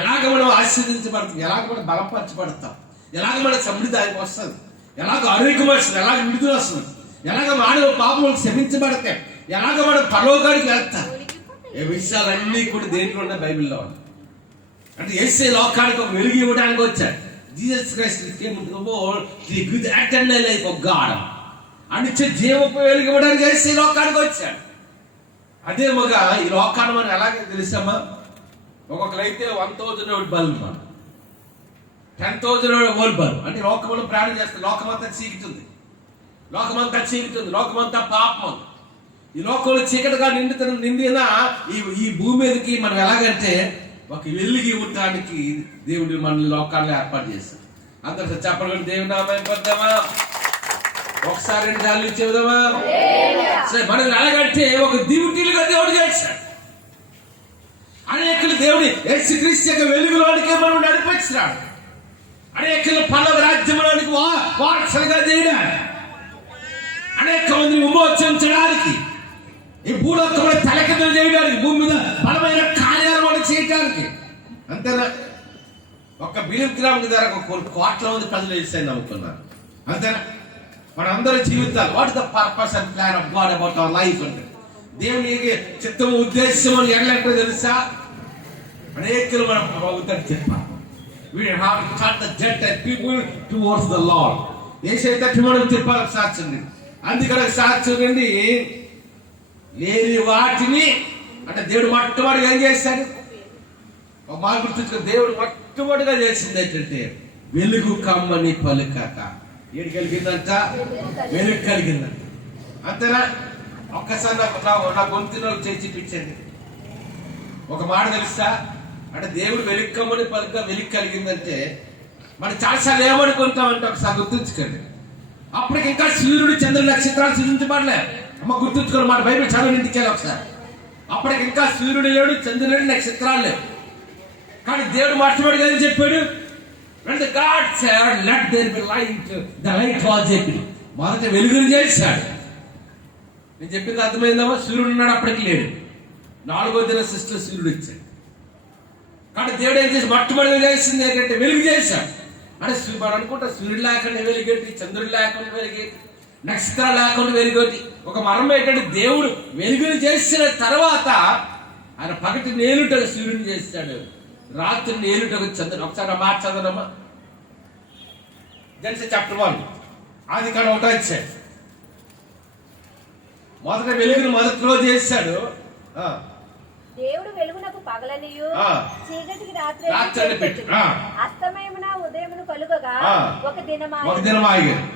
ఎలాగ మనం ఆశీర్వదించబడతాం, ఎలాగ మనం బలపరచబడతాం, ఎలాగ మన సమృద్ధి ఆయనకు వస్తుంది, ఎలాగ ఆరోగ్యం వస్తుంది, ఎలాగ విడుదల వస్తుంది, ఎలాగ మానవ పాపం క్షమించబడతాం, ఎలాగ మనం పరలోకానికి వెళ్తాం. ఈ విషయాలన్నీ కూడా దేంట్లో ఉన్నాయి? బైబిల్లో ఉన్నాయి. అంటే యేసయ్య లోకానికి ఒక వెలుగు ఇవ్వడానికి వచ్చాడు. Jesus Christ came into the world to give the eternal life of God. అనిచ్చే జీవపు వెలుగు ఇవ్వడానికి యేసయ్య లోకానికి వచ్చాడు. అదే మగ ఈ లోకాన్ని మనం ఎలాగే తెలుసామా? ఒక్కొక్కరైతే 1,000 బల్బ్, 10,000 వోల్ట్ బల్బ్. అంటే లోకంలో ప్రయాణం చేస్తారు. లోకమంతా చీకుతుంది, లోకమంతా చీకుతుంది, లోకమంతా పాపం. ఈ లోకంలో చీకటిగా నిండిన ఈ భూమి మీదకి మనం ఎలాగంటే ఒక వెలుగు ఇవ్వటానికి దేవుడు మన లోకాలను ఏర్పాటు చేశాడు. అందరితో చెప్పండి, దేవుని నామం పొందామా? ఒకసారి 2 సార్లు చెబుదామా? సరే, మనం ఎలాగంటే ఒక డ్యూటీలుగా దేవుడు చేశాడు. అనేకులు దేవుని యేసుక్రీస్తు యొక్క వెలుగులోనికి మనం నడిపించినాడు. అనేకులు పరలోక రాజ్యంలోనికి వారసులుగా చేయడానికి, అనేక మంది విమోచించడానికి, ఈ భూలోకంలో తలకిందులు చేయడానికి, భూమి మీద బలమైన కార్యాలు మనం చేయడానికి. అంతేనా? ఒక బిలియన్ కిలోమీటర్ ధర 1 కోట్ల మంది ప్రజలు వేసాయని నమ్ముకున్నారు. అంతేనా? మనందరి జీవితాలు, what the purpose and plan of God about our life అంటే దేవుని చిత్తము ఉద్దేశం అని ఎట్లంటే తెలుసా? అనేకులు మనం ప్రభుత్వం చెప్పాలి. We have taught the Gentile people towards the Lord. ఏసైతే మనం చెప్పాలి సాక్షి. అందుకని సాక్షి నుండి లేని వాటిని అంటే దేవుడు మొట్టమొదటిగా ఏం చేశాడు? ఒక మాట గుర్తుంచుకో, దేవుడు మొట్టమొదటిగా చేసింది ఏంటంటే వెలుగు కమ్మని పలుకక. ఏడు కలిగిందంట? వెలుగు కలిగిందంట. అంతేనా? ఒక్కసారి నా గొంతులో చేసి చూపించండి. ఒక మాట తెలుసా? అంటే దేవుడు వెలుగు కమ్మని పలుక వెలుగు కలిగిందంటే మనం చాలాసార్లు ఏమనుకుంటామంటే ఒకసారి గుర్తుంచుకోండి. అప్పటికి ఇంకా సూర్యుడు చంద్రుడు నక్షత్రాలు సృజించబడలే. అమ్మ గుర్తుంచుకోండి, మాట బైబిల్ చదవని ఇంటికి వెళ్ళి ఒకసారి. అప్పటికి ఇంకా సూర్యుడు లేడు, చంద్రుడు నక్షత్రాలు లేవు. కానీ దేవుడు మొట్టమొదటిగా ఏం చెప్పాడు? God said, let there be light. The light was చెప్పాడు. మొదట వెలుగును చేశాడు. నేను చెప్పింది అర్థమైందమ్మా? సూర్యుడు ఉన్నాడు, అప్పటికి లేడు. 4వ దిన సృష్టిలో సూర్యుడు వచ్చాడు. కానీ దేవుడు ఏం చేసి మొట్టమొదటిగా చేసింది ఏంటంటే వెలుగు చేశాడు. అంటే మనం అనుకుంటా సూర్యుడు లేకుండా వెలుగేటి, చంద్రుడు లేకుండా వెలుగేటి, నక్షత్రాలు లేకుండా వెలుగేటి. ఒక మర్మం ఏంటంటే దేవుడు వెలుగును చేసిన తర్వాత ఆయన పగటి నేలుటకు సూర్యుని చేశాడు, రాత్రి నేలుటకు చంద్రుడు. ఒకసారి మాట చదవమ్మా. జెనసిస్ చాప్టర్ 1 ఆదికాండం 1వ అధ్యాయం. మొదట వెలుగును మొదటి రోజు చేశాడు. దేవుడు వెలుగునకు పగలనియు చీకటికి రాత్రి పెట్టి అస్తమయమున ఉదయమును కలుగగా ఒక దినమాయెను.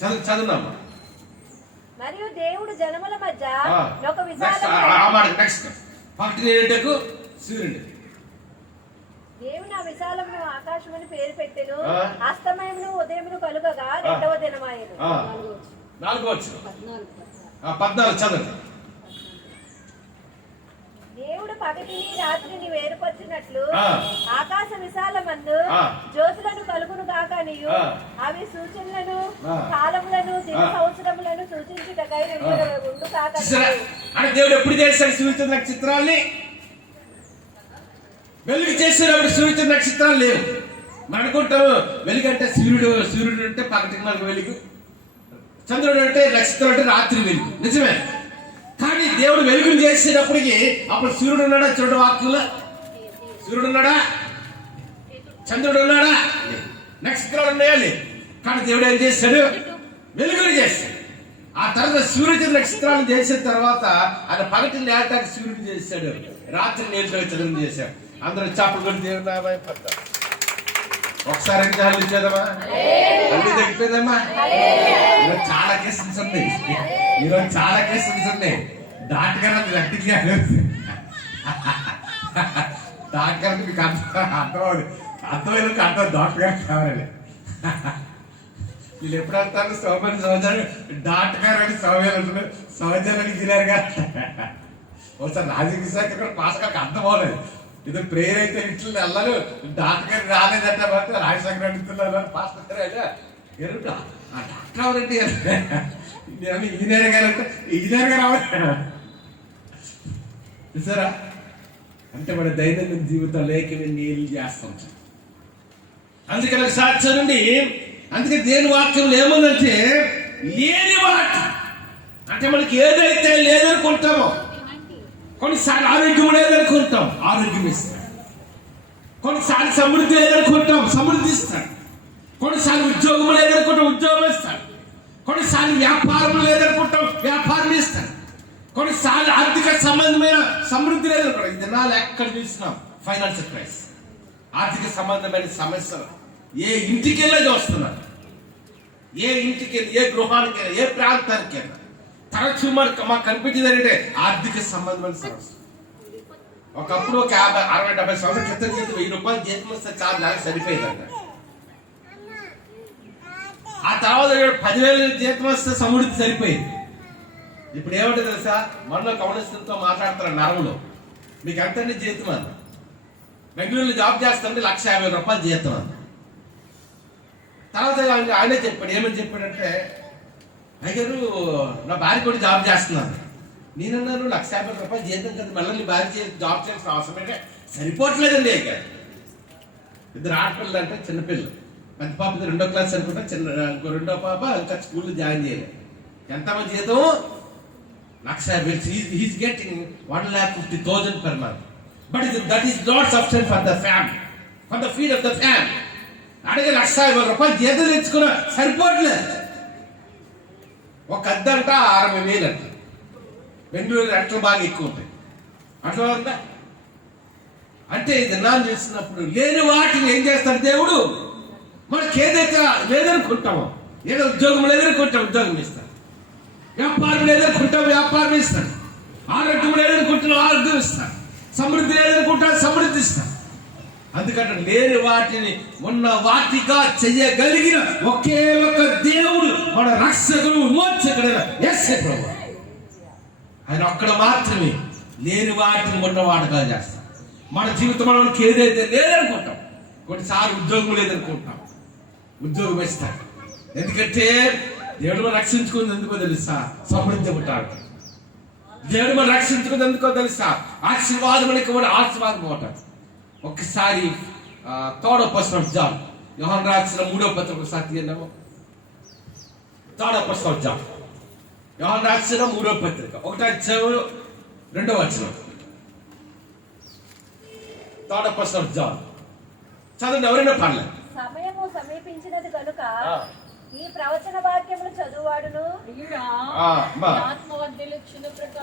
చదువునమ్మా. మరియు దేవుడు జనముల మధ్య ఒక సూర్యుడు దేవుని ఆ విశాలమును ఆకాశమని పేరు పెట్టెను. అస్తమయమును ఉదయమును కలుగగా 2వ దినమాయెను. 14 చదువు. దేవుడు పగటిని రాత్రిని వేరుపరిచినట్లు ఆకాశ విశాలమందు జ్యోతులను కలుగును గాకనియు అవి సూచనలను కాలములను దిన సంవత్సరములను సూచించుటకై ఉండు కాక. అంటే దేవుడు ఎప్పుడు చేశాడు సూర్య నక్షత్రాల్ని? వెలుగు చేసినప్పుడు సూర్య నక్షత్రాలు లేవు. మనం అనుకుంటాము వెలుగు అంటే సూర్యుడు అంటే పగటికి మనకు వెలుగు, చంద్రుడు అంటే నక్షత్రం అంటే రాత్రి వెలుగు. నిజమే. కానీ దేవుడు వెలుగును చేసేటప్పటికి అప్పుడు సూర్యుడు ఉన్నాడా? చూడ వాక్యంలో సూర్యుడు ఉన్నాడా? చంద్రుడు ఉన్నాడా? నక్షత్రాలు ఉన్నాయా? లేదు. కానీ దేవుడు ఏం చేశాడు? వెలుగును చేశాడు. ఆ తర్వాత సూర్యుడు నక్షత్రాలు చేసిన తర్వాత ఆయన పగటి నేటానికి సూర్యుడు చేశాడు, రాత్రి నేటానికి చంద్రుడు చేశాడు. అందరూ చాపలు కొట్టి దేవుడు నామం పడతారు. ఒకసారి ఇచ్చేదమ్మా, అన్ని తగ్గిపోయిందమ్మా. ఈరోజు చాలా కేసెస్ ఉన్నాయి. డాక్టర్ డాక్టర్ మీకు అర్థమైన డాక్టర్ గారు కావాలి. వీళ్ళు ఎప్పుడు అంటారు సౌజన్య డాక్టర్ గారు అని సౌజన్య ఇంజనీర్ గారు. ఒకసారి రాజకీయ శాఖ కూడా పాస్ గారికి అర్థం అవ్వలేదు. ఇది ప్రేయర్ అయితే ఇంట్లో వెళ్ళాలి, డాక్టర్ గారు రాలేదంటే బట్టి రాజశేఖర అడుగుతున్నారు పాస్ డాక్టర్ అవరండి ఇంజనీర్ గారు అంటే ఇంజనీర్ గారు అవ్వాలి. చూసారా? అంటే మన దైనందిన జీవితంలో నీళ్ళు చేస్తాం. అందుకని సాక్ష్యం నుండి అందుకే దేని వాక్యంలో ఏముందంటే లేని వాటి అంటే మనకి ఏదైతే లేదనుకుంటామో, కొన్నిసార్లు ఆరోగ్యం లేదనుకుంటాం, ఆరోగ్యం ఇస్తాడు. కొన్నిసార్లు సమృద్ధి లేదనుకుంటాం, సమృద్ధి ఇస్తాడు. కొన్నిసార్లు ఉద్యోగం లేదనుకుంటాం, ఉద్యోగం ఇస్తాడు. కొన్నిసార్లు వ్యాపారం లేదనుకుంటాం, వ్యాపారం ఇస్తాడు. కొన్నిసార్లు ఆర్థిక సంబంధమైన సమృద్ధి లేదనుకుంటాం. ఈ దినాలు ఎక్కడ చూసినాం ఫైనాన్షియల్ క్రైసిస్, ఆర్థిక సంబంధమైన సమస్యలు ఏ ఇంటికి వెళ్ళా చూస్తున్నారు. ఏ ఇంటికి వెళ్ళి, ఏ గృహానికి వెళ్ళి, ఏ ప్రాంతానికి వెళ్ళి తరచూ మాకు కనిపించేది ఏంటంటే ఆర్థిక సంబంధమైన సమస్య. ఒకప్పుడు ఒక 60-70 సంవత్సరాల క్రితం జీతం 1000 రూపాయలు జీతం వస్తే చాలు, నాకు సరిపోయేదంట. ఆ తర్వాత 10,000 జీతం వస్తే సమృద్ధి సరిపోయింది. ఇప్పుడు ఏమంటే తెలుసా, మొన్న కమ్యూనిస్టులతో మాట్లాడుతున్నారు నరములో, మీకు ఎంతండి జీతం అన్న. బెంగళూరులో జాబ్ చేస్తుంటే 1,50,000 రూపాయలు జీతం అన్న. తర్వాత ఆయనే చెప్పాడు, ఏమని చెప్పాడంటే, అయ్యారు నా భార్య కూడా జాబ్ చేస్తున్నాను. నేనన్నారు 1,50,000 రూపాయలు జీతం కదా, మళ్ళీ నీ భార్య జాబ్ చేసిన అవసరమే సరిపోవట్లేదండి. ఇక ఇద్దరు ఆడపిల్లలు అంటే చిన్నపిల్లలు, పెద్ద పాప 2వ క్లాస్ అనుకుంటా, ఇంకో 2వ పాప ఇంకా స్కూల్లో జాయిన్ చేయలేదు. ఎంతమంది జీతం? 1,50,000. He's getting 1,50,000 per month. But that is not sufficient for the family, for the feed of the family. అడిగే 1,50,000 రూపాయలు జీతం తెచ్చుకున్నా సరిపోవట్లేదు. ఒక అద్దంట 60,000 అంట. బెంగళూరు రెంట్లు బాగా ఎక్కువ ఉంటాయి. అట్లా ఉందా అంటే ఇది నాన్న చేస్తున్నప్పుడు లేని వాటిని ఏం చేస్తాడు దేవుడు? మనకి ఏదైతే లేదనుకుంటామో, ఏదో ఉద్యోగం లేదనుకుంటాం ఉద్యోగం ఇస్తాడు, వ్యాపారం లేదనుకుంటాం వ్యాపారం ఇస్తాడు, ఆరోగ్యం లేదనుకుంటున్నాం ఆరోగ్యం ఇస్తాడు, సమృద్ధి లేదనుకుంటాం సమృద్ధి ఇస్తాడు. అందుకంటే లేని వాటిని ఉన్న వాటిగా చెయ్యగలిగిన ఒకే ఒక దేవుడు మన రక్షకుడు విమోచకుడైన యేసు ప్రభువు. ఆయన ఒక్కడ మాత్రమే లేని వాటిని ఉన్నవాడుగా చేస్తాం. మన జీవితం మనకి ఏదైతే లేదనుకుంటాం, కొన్నిసార్లు ఉద్యోగం లేదనుకుంటాం, ఉద్యోగం ఇస్తాడు. ఎందుకంటే దేవుడు మనం రక్షించుకుంది ఎందుకో తెలుసా? సమృద్ధి ఉంటాడు. దేవుడు మనం రక్షించుకుంది ఎందుకో తెలుసా? ఆశీర్వాదం ఆశీర్వాదం ఉంటాడు. ఒక్కసారి 3rd epistle of John, యోహాను రాసిన 3వ పత్రిక ఒకసారి తీయండి. 3rd epistle of John, యోహాను రాసిన 3వ పత్రిక 1వ అధ్యాయం 2వ వచనం. 3rd epistle of John చదవండి, ఎవరైనా పర్లేదు. సమయము సమీపించినది కనుక ఈ ప్రవచన వాక్యములు చదువువాడును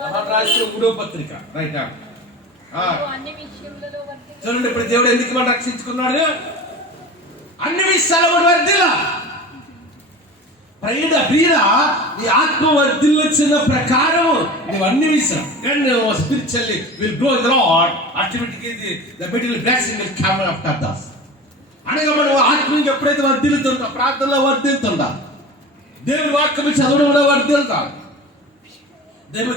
యోహాను రాసిన 3వ పత్రిక రైట్. చూడండి, ఇప్పుడు దేవుడు ఎందుకు మనం రక్షించుకున్నాడు? అన్ని విషయాలు వర్ధిల్లా ప్రియుడ నీ ఆత్మ వర్ధిల్లుచున్న ప్రకారం నువ్వు అన్ని విషయాలు spiritually will grow in the lord. Ultimately the material blessing will come after that. అనగా మనం ఆత్మీయంగా ఎప్పుడైతే వర్ధిల్లుతుందా, ప్రార్థనలో వర్ధిల్లుతుందా, దేవుని వాక్యం చదవడంలో వర్ధిల్లుతా,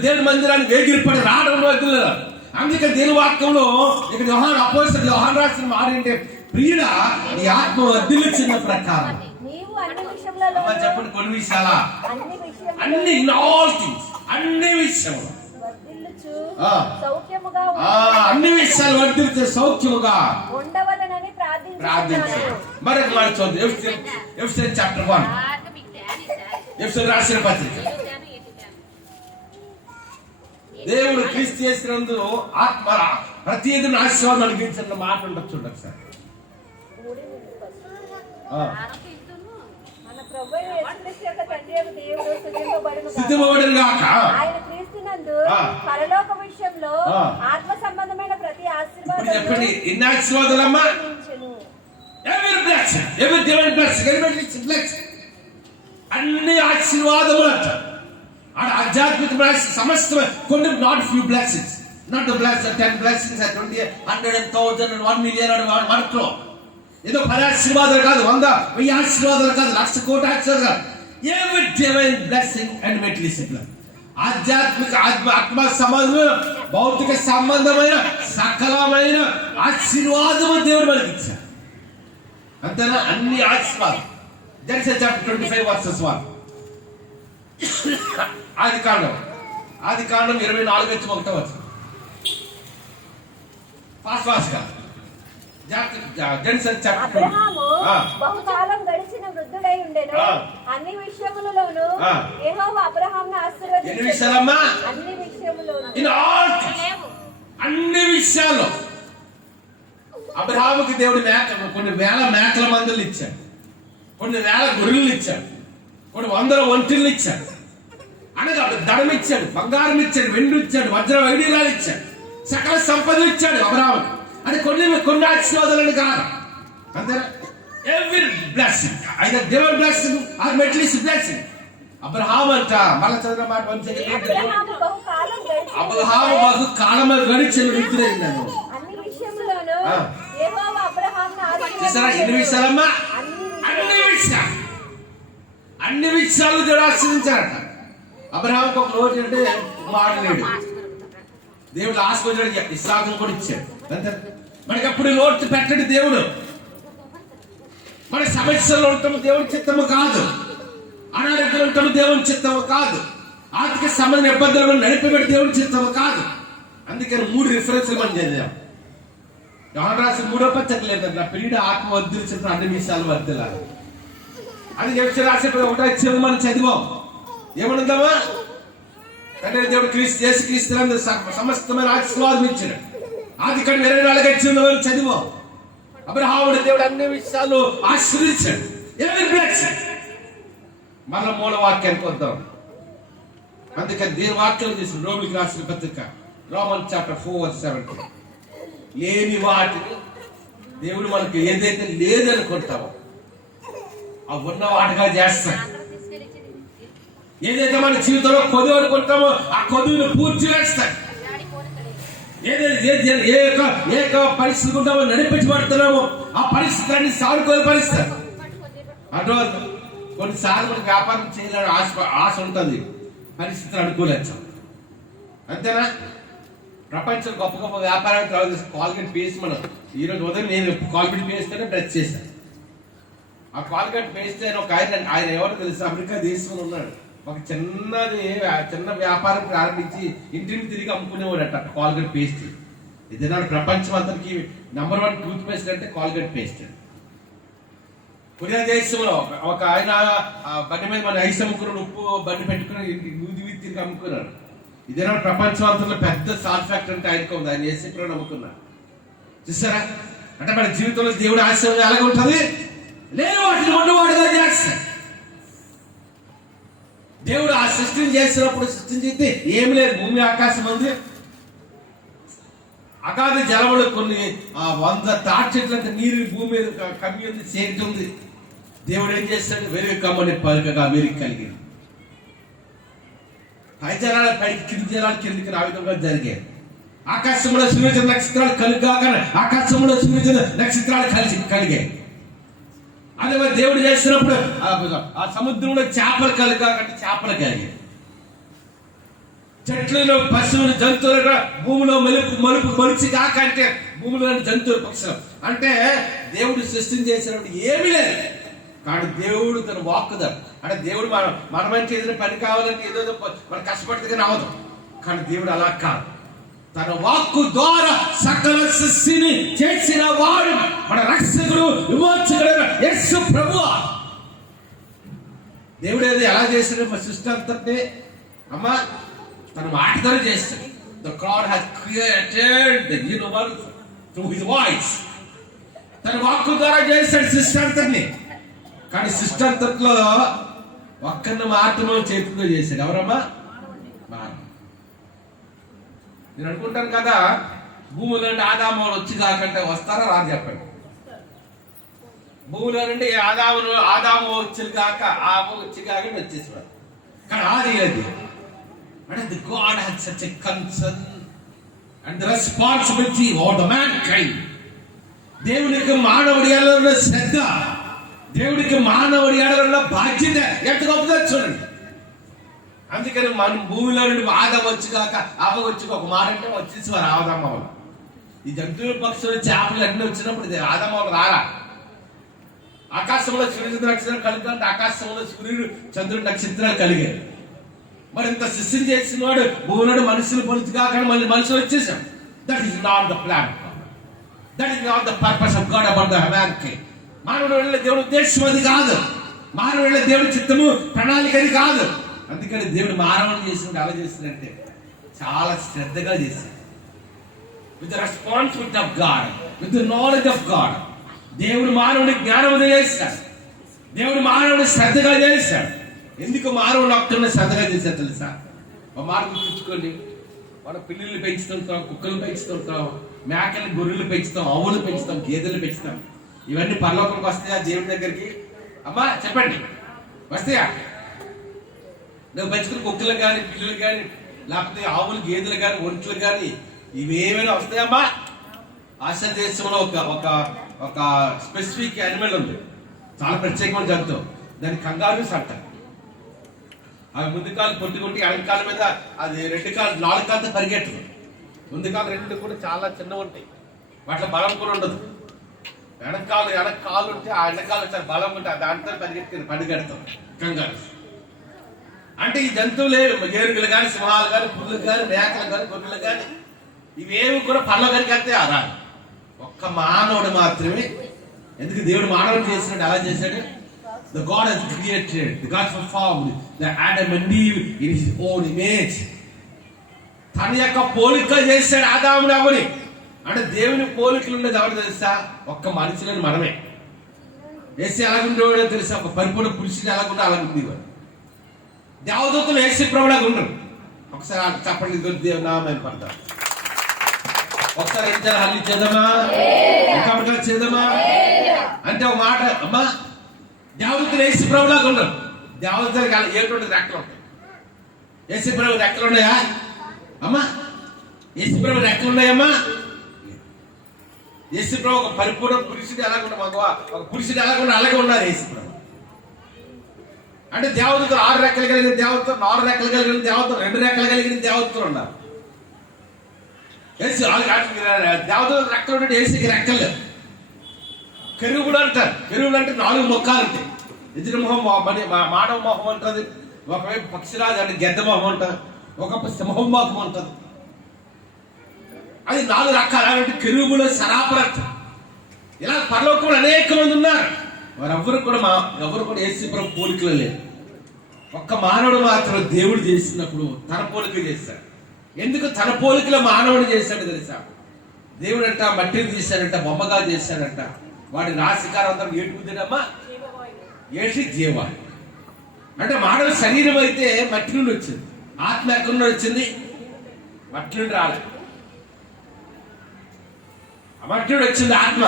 దేవుని మందిరాన్ని వేగిరిపడి రావడంలో వర్ధిల్లుతా. అందుకే దేవుని వాక్యంలో ఇక్కడ అపోస్తలుడు యోహాను రాసిన మాట ఏంటంటే, ప్రియుడా నీ ఆత్మ వర్ధిల్లుచున్న ప్రకారం. చెప్పండి, కొన్ని విషయాలా? అన్ని ఇన్ ఆల్ థింగ్స్, అన్ని విషయంలో అన్ని విషయాలు వర్ధిల్లుచే సౌఖ్యముగా ప్రార్థించాలి. మరొక మాట చూద్దాం, ఎఫెసీయులు చాప్టర్ 1, ఎఫెసీయులు రాసిన పత్రిక. దేవుడు క్రీస్తు చేసినందు ఆత్మ ప్రతిదిన ఆశీర్వాదం అనిపించిన మాట ఉండదు. చూడండి సార్, సిద్ధపబడిన గాక ఆయన క్రీస్తునందు పరలోక విషయంలో ఆత్మ సంబంధమైన ప్రతి ఆశీర్వాదం. చెప్పండి, ఎన్ని ఆశీర్వాదాలమ్మా? అన్ని ఆశీర్వాదములు అంట. ఆధ్యాత్మిక సమస్త కొన్ని, not few blessings, not the blessing 10 blessings, 20, 100, 1000, 1 million అని మనట్లో ఏదో 10 ఆశీర్వాదాలు కాదు, 100, 1000 ఆశీర్వాదాలు కాదు, 1,00,000 కోటి ఆశీర్వాదాలు కాదు. Every divine blessing and material, ఆధ్యాత్మిక ఆత్మ సంబంధమైన భౌతిక సంబంధమైన సకలమైన ఆశీర్వాదము దేవుడు మనకి ఇచ్చాడు. అంతేనా? అన్ని ఆశీర్వాదం. Genesis chapter 25 verses 1. ఆది కాండం 24:1 వచనం. ఫాస్ట్ గా జెనసిస్ చాప్టర్. బహుకాలం గడిచిన వృద్ధుడై ఉండెను, అన్ని విషయములలోను యెహోవా అబ్రహామును ఆశీర్వదించెను. ఎన్ని విషయాలమ్మా? అన్ని విషయములలోను, ఇన్ ఆల్ థింగ్స్, అన్ని విషయాల్లో. అబ్రహాముకి దేవుడు కొన్ని వేల మేకల మందులు ఇచ్చాడు, కొన్ని వేల గొర్రెలు ఇచ్చాడు, కొన్ని 100 ఒంటెలు ఇచ్చాడు. అనగా ధనం ఇచ్చాడు, బంగారం ఇచ్చాడు, వెండి ఇచ్చాడు, వజ్ర వైడూర్యాలు ఇచ్చాడు, సకల సంపదలు ఇచ్చాడు అబ్రహాము. అని కొన్ని ఆశీర్వాదాలను కాదు, అంతేనా? Every blessing, either divine blessing are material blessing. Abraham అంట మళ్ళా చదివిన మాట మంచిగా అబ్రహాము బహుకాలం గడిచి అబ్రహాము బహు కాలము గడిచిన వ్యక్తులైనాను. అన్ని విషయములోనూ యెహోవా అబ్రహామును చూసారా ఎన్ని విషయాలమ్మా? అన్ని విషయాలు దేవుడు ఆశీర్వదించారట. అబ్రహాంకి ఒక రోజు అంటే మాట లేడు, దేవుడు ఆశీర్వదించాడు, ఇస్సాకును కూడా ఇచ్చాడు. మనకి అప్పుడు లోటు పెట్టడు దేవుడు. మన సమస్యలు ఉండటం దేవుని చిత్తము కాదు, అనారోగ్యం ఉండటం దేవుని చిత్తము కాదు, ఆర్థిక సంబంధ ఇబ్బందులు నడిపేవాడు దేవుని చిత్తము కాదు. అందుకని 3 రిఫరెన్స్లు మనం చదివాం. యోహాను రాసిన 3వ పత్రిక లేదండి, నా ప్రియుడు ఆత్మ వర్ధిల్చుట అన్ని విషయాలు వర్ధిల్లాలి అని చెప్పి రాసే 1 మనం చదివాం. ఏమనుందామా? అంటే దేవుడు క్రీస్తు సమస్తమైన ఆశీర్వాదం ఇచ్చాడు. ఆది కాండం 24 చదివాం. అబ్రహాముడు దేవుడు అన్ని విషయాలు ఆశీర్వదించాడు. మన మూల వాక్యానికి వద్దాం. అందుకని దేవుని వాక్యం చేసిన రోమిలికి రాసిన పత్రిక రోమన్ చాప్టర్ 4:17 లేని వాటిని దేవుడు మనకి ఏదైతే లేదనుకుంటామో అవి ఉన్న వాటిగా చేస్తాడు. ఏదైతే మన జీవితంలో కొదువు అనుకుంటామో ఆ కొదువును పూర్తి చేస్తాడు. ఏ పరిస్థితి ఉంటామో నడిపించబడుతున్నామో ఆ పరిస్థితులన్నీ సానుకూలపరుస్తాడు. అటు కొన్నిసార్లు మనకి వ్యాపారం చేయాలని ఆశ ఉంటుంది, పరిస్థితులు అనుకూలించాం. అంతేనా? ప్రపంచం గొప్ప గొప్ప వ్యాపారాలు కాల్గేట్ పేస్ట్ మనం ఈరోజు ఉదయం నేను కాల్గేట్ పేస్తేనే బ్రష్ చేశాను. ఆ కాల్గేట్ పేస్ట్ అని ఒక ఆయన ఎవరు తెలుసు, అమెరికా దేశంలో ఉన్నాడు. ఒక చిన్న వ్యాపారం ప్రారంభించి ఇంటిని తిరిగి అమ్ముకునేవాడట కాల్గేట్ పేస్ట్. ఇదేనా ప్రపంచం అంతటికి నంబర్ 1 టూత్ పేస్ట్ అంటే కాల్గేట్ పేస్ట్. కొరియా దేశంలో ఒక ఆయన బండి మీద మన ఐస్ అమ్ముకున్నాడు, ఉప్పు బండి పెట్టుకుని తిరిగి అమ్ముకున్నాడు. ఇదేనా ప్రపంచం అంతలో పెద్ద సాల్ట్ ఫ్యాక్టరీ అంటే ఆయనకు ఉంది, ఆయన ఏసీ ప్రోడక్ట్ అమ్ముకున్నాడు. చూసారా? అంటే మన జీవితంలో దేవుడు ఆశీర్వాదం ఎలాగ ఉంటుంది? లేదు వాటిని ఉన్నవాడుగా చేస్తాడు. దేవుడు ఆ సృష్టిని చేసినప్పుడు సృష్టించితే ఏమి లేదు, భూమి ఆకాశం ఉంది, అగాధ జలములు కొన్ని 100 తాటి చెట్లంత నీరు భూమి మీద కమ్మి ఉంది, సేకటి ఉంది. దేవుడు ఏం చేస్తాడు? వెలుగు కమ్మని పలుకగా వెలుగు కలిగింది. పై జలాల పైకి, కింది జలాలు కిందికి ఆ విధంగా జరిగాయి. ఆకాశంలో సూర్య నక్షత్రాలు కలుగాక ఆకాశంలో సూర్య నక్షత్రాలు కలిగాయి. అదే దేవుడు చేసినప్పుడు ఆ సముద్రంలో చేపలు కలిగాకంటే చేపలు కలిగాయి. చెట్లలో పశువులు జంతువులు భూమిలో మలుపు మలిచి కాకంటే భూమిలో జంతువులు పక్షులు అంటే దేవుడు సృష్టిని చేసినప్పుడు ఏమీ లేదు. కానీ దేవుడు తన వాక్కుదా అంటే దేవుడు మన మంచి ఏదైనా పని కావాలంటే ఏదో మనం కష్టపడితే రావదు. కానీ దేవుడు అలా కాదు, తన వాక్కు ద్వారా సకల సృష్టిని చేసిన వాడు మన రక్షకుడు విమోచకుడు యేసు ప్రభువు. దేవుడు ఏదో ఎలా చేసిన సృష్టి అంతటే అమ్మా తన మాట ద్వారా చేస్తాడు. The God has created the universe through his voice. తన వాక్కు ద్వారా చేస్తాడు సృష్టి అంతటిని. కానీ సృష్టి అంతట్లో ఒక్కరిని మాత్రమే చేతితో చేశాడు. ఎవరమ్మా? నేను అనుకుంటాను కదా, భూమిలో నుండి ఆదాము వచ్చి కాకంటే వస్తారా? రాదు చెప్పండి. భూమిలో నుండి ఆదాము వచ్చి కాక ఆవు వచ్చి కాకంటే వచ్చేసాడు. కానీ ఆది అది అంటే the God had such a concern and the responsibility for the mankind. దేవునికి మానవుడి ఎడల శ్రద్ధ, దేవుడికి మానవుడి ఎడల బాధ్యత ఎంత గొప్పదో చూడండి. అందుకని మన భూమిలో నుండి ఆదాము వచ్చి కాక ఆవ వచ్చి ఒక మాట అంటే వచ్చేసి వారు ఆదామవులు. ఈ జంతువుల పక్షులు చేపలు అన్ని వచ్చినప్పుడు ఆదామవులు రారా? ఆకాశంలో సూర్యుడు నక్షత్రాలు కలుగుతుంటే ఆకాశంలో సూర్యుడు చంద్రుడు నక్షత్రాలు కలిగారు. మరి ఇంత సృష్టిని చేసిన వాడు భూమిలో మనుషులు పొలిచి కాక మళ్ళీ మనుషులు వచ్చేసాం. That is not the plan, that is not the purpose of God about the mankind. మానవుడు వెళ్ళే దేవుడి ఉద్దేశం అది కాదు, మానవుడు వెళ్ళే దేవుడి చిత్తము ప్రణాళిక అది కాదు. అందుకని దేవుడు మానవుని చేసినట్టు ఎలా చేసినట్టే చాలా శ్రద్ధగా చేశాడు. With the responsibility of God, with the knowledge of God. దేవుడు మానవుడి జ్ఞానం చేస్తాడు, దేవుడు మానవుని శ్రద్ధగా చేస్తాడు. ఎందుకు మానవుని ఒక్కరిని శ్రద్ధగా చేశాడు తెలుసా? ఒక మాట గుర్తుంచుకోండి. మన పిల్లల్ని పెంచుతుంటాం, కుక్కలు పెంచుతుంటాం, మేకల్ని గొర్రెలు పెంచుతాం, ఆవులు పెంచుతాం, గేదెలు పెంచుతాం. ఇవన్నీ పరలోకంకి వస్తాయా దేవుడి దగ్గరికి? అమ్మా చెప్పండి, వస్తాయా? నువ్వు పెంచుకున్న కుక్కలు కానీ పిల్లలు కానీ లేకపోతే ఆవులు గేదెలు కానీ ఒంట్లు కానీ ఇవేమైనా వస్తాయమ్మా? ఆసియా దేశంలో ఒక ఒక స్పెసిఫిక్ యానిమల్ ఉంది, చాలా ప్రత్యేకమైన జంతువు, దాని కంగారూస్ అంటారు. అవి ముందు కాలు కొట్టి కొట్టి వెనక కాళ్ళ మీద అది 2 కాళ్ళు 4 కాళ్ళతో పరిగెట్టదు. ముందు కాళ్ళు 2 కూడా చాలా చిన్నవి ఉంటాయి, వాటిలో బలం కూడా ఉండదు. వెనక కాళ్ళు ఉంటే ఆ వెనకాలు చాలా బలం ఉంటే దాంతో పరిగెడతాం కంగారు. అంటే ఈ జంతువులే ఏనుగులు కానీ సింహాలు కానీ పుల్లు కానీ మేకలు కానీ గొర్రెలు కానీ ఇవేమి కూడా పనుల కనుక వెళ్తే అలా ఒక్క మానవుడు మాత్రమే. ఎందుకు దేవుడు మానవుడు చేసినట్టు ఎలా చేశాడు? The God has created, the God formed the Adam and Eve in his own image. తన యొక్క పోలిక చేశాడు ఆదాముని అవ్వని. అంటే దేవుని పోలికలు ఉండేది ఎవరు తెలుసా? ఒక్క మనిషిని మనమే. ఏసీ ఎలాగుండేవాడో తెలుసా? ఒక పరిపూర్ణ పురుషుడు ఎలాగుంటే అలాగుండేవాడు. దేవదూతలు ఏసీ ప్రభులాగా ఉండరు. ఒకసారి చెప్పండి, దేవుని నామం పడతారు. ఒకసారి ఇద్దరు హల్లి చేద్దామా, ఇంకా చేద్దామా అంటే ఒక మాట అమ్మా, దేవదూతలు ఏసీ ప్రభులాగా ఉండరు. దేవదూతలకి ఏంటంటే రెక్కలు ఉంటాయి. ఏసీ ప్రభు రెక్కలు ఉన్నాయా అమ్మా? ఏసీ ప్రభు రెక్కలు ఉన్నాయమ్మా? ఏసీ ప్రభు ఒక పరిపూర్ణ పురుషుడు ఎలాగుంటా మగవా ఒక పురుషుడు ఎలాగుండా అలాగే ఉన్నారు ఏసీ ప్రభు. అంటే దేవదూతలు 6 రెక్కలు కలిగిన దేవతలు, 4 రెక్కలు కలిగిన దేవతలు, 2 రెక్కలు కలిగిన దేవతలు ఉన్నారు. దేవదూతలు రెక్కలు ఉంటే ఏసీకి రెక్కలు లేవు. కెరూబులు అంటారు. కెరూబులు అంటే 4 ముఖాలు ఉంటాయి. ఎదురు మొహం మానవ మొహం ఉంటుంది, ఒకవైపు పక్షిరాజు అంటే గెద్ద మొహం ఉంటుంది, ఒక సింహం మొహం ఉంటుంది. అది 4 రకాలు. అంటే కెరూబులు, సరాపరత్, ఇలా పరలోకంలో అనేక మంది ఉన్నారు. వారెవ్వరు కూడా ఏసీ ప్రభు పోలికలు లేదు. ఒక్క మానవుడు మాత్రం దేవుడు చేసినప్పుడు తన పోలిక చేశాడు. ఎందుకు తన పోలికలో మానవుడు చేశాడు తెలుసా? దేవుడు అంట మట్టిని తీశాడంట, బొమ్మగా చేశాడంట. వాడి రాశికారం అంతా ఏటుకుద్దమ్మా, ఏసి జీవాలు. అంటే మానవ శరీరం అయితే మట్టి నుండి వచ్చింది, ఆత్మ ఎక్కడి నుండి వచ్చింది? మట్టి నుండి రాలేదు. మట్టి నుండి వచ్చింది ఆత్మ.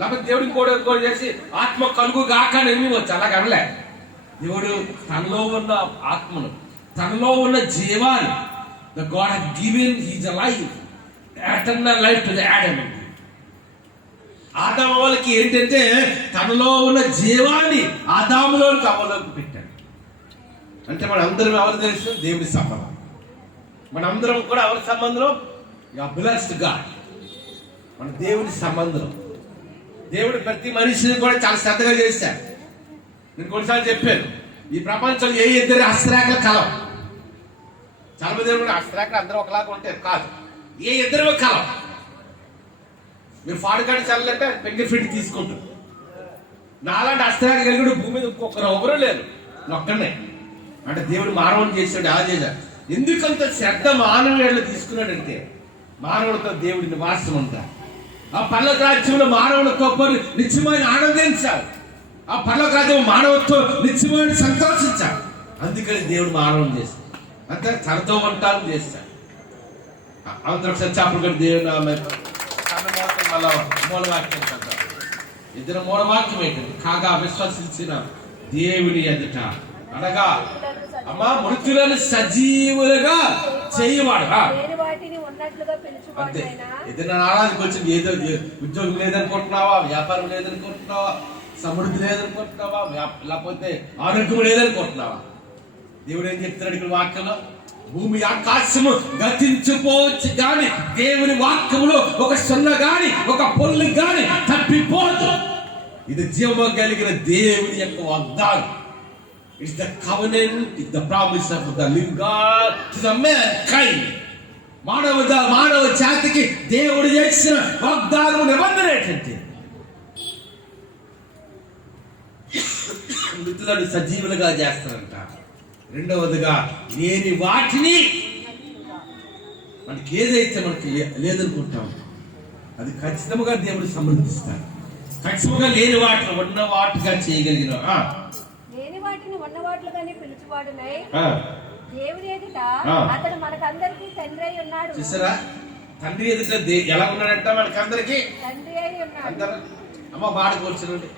లేకపోతే దేవుడికి కూడా చేసి ఆత్మ కలుగు గాక అని వచ్చు, అలా కనలే. దేవుడు తనలో ఉన్న ఆత్మను, తనలో ఉన్న జీవాన్ని, the God has given his life, eternal life to the Adam. ఆదాము వాళ్ళకి ఏంటంటే తనలో ఉన్న జీవాన్ని ఆదాములోకి అవ్వలోకి పెట్టాడు. అంటే మన అందరం ఎవరు తెలుసు? దేవుడి సంబంధం. మనందరం కూడా ఎవరి సంబంధం? బ్లెస్డ్ గాడ్, మన దేవుడి సంబంధం. దేవుడు ప్రతి మనిషిని కూడా చాలా శ్రద్ధగా చేశాడు. నేను కొన్నిసార్లు చెప్పాను, ఈ ప్రపంచంలో ఏ 2 హస్తరేఖలు కలవు. చాలా మంది కూడా హస్తరేఖలు అందరూ ఒకలాగా ఉంటారు, కాదు. ఏ 2 కలవు. మీరు ఫాడ్ కార్డు చల్లంటే ఫింగర్ ప్రింట్ తీసుకుంటారు. నాలాంటి హస్తరేఖ కలిగి భూమి మీద ఇంకొకరు లేరు, ఒక్కనే. అంటే దేవుడు మానవుని చేశాడు, అలా చేశాడు. ఎందుకంత శ్రద్ధ మానవుడు తీసుకున్నాడంటే మానవుడితో దేవుడి నివాసం ఉంటారు. ఆ పర్లోక రాజ్యంలో మానవులతో నిత్యమైన ఆనందించాలి. ఆ పర్లోక రాజ్యం మానవుతో నిత్యమైన సంతోషించాలి. అందుకని దేవుడు మానవుని చేస్తాడు. అంటే తనతో ఉంటాను చేస్తాడు. అందరూ ఒకసారి చాపలు దేవుడు మళ్ళా మూలవాక్యం చదువు. ఇద్దరు మూలవాక్యం ఏంటంటే కాగా విశ్వసించిన దేవుని ఎదుట అనగా అమ్మా మృతులను సజీవులుగా చేయవాడు. అంతే. ఏదైనా నాలానికి వచ్చింది, ఏదో ఉద్యోగం లేదనుకుంటున్నావా, వ్యాపారం లేదనుకుంటున్నావా, సమృద్ధి లేదనుకుంటున్నావా, లేకపోతే ఆరోగ్యం లేదనుకుంటున్నావా? దేవుడు ఏం చెప్తున్నాడు ఇక్కడ వాక్యంలో? భూమి ఆకాశము గతించిపోవచ్చు కానీ దేవుని వాక్యములో ఒక సున్న గాని ఒక పొల్లు గాని తప్పిపోదు. ఇది జీవము కలిగిన దేవుని యొక్క వాగ్దానం. It's the covenant, it's the promise of the living God to the mankind. మానవ జాతికి దేవుడు చేసిన వాగ్దానం నిబంధన ఏంటంటే మృతులను సజీవులుగా చేస్తారంట. రెండవదిగా లేని వాటిని, మనకి ఏదైతే మనకి లేదనుకుంటాం అది ఖచ్చితంగా దేవుడు సమృద్ధిస్తాడు. ఖచ్చితంగా లేని వాటిని ఉన్న వాటిగా చేయగలిగిన లేని వాటిని ఉన్న వాటిగానే పిలుచువాడునై దేవుని ఎదుట అతడు మనకందరికీ తండ్రి అయి ఉన్నాడు. చూసారా? తండ్రి ఎదుట ఎలా ఉన్నాడంట? మనకందరికీ తండ్రి అయి ఉన్నాడు. అమ్మ బాడ కూర్చునండి,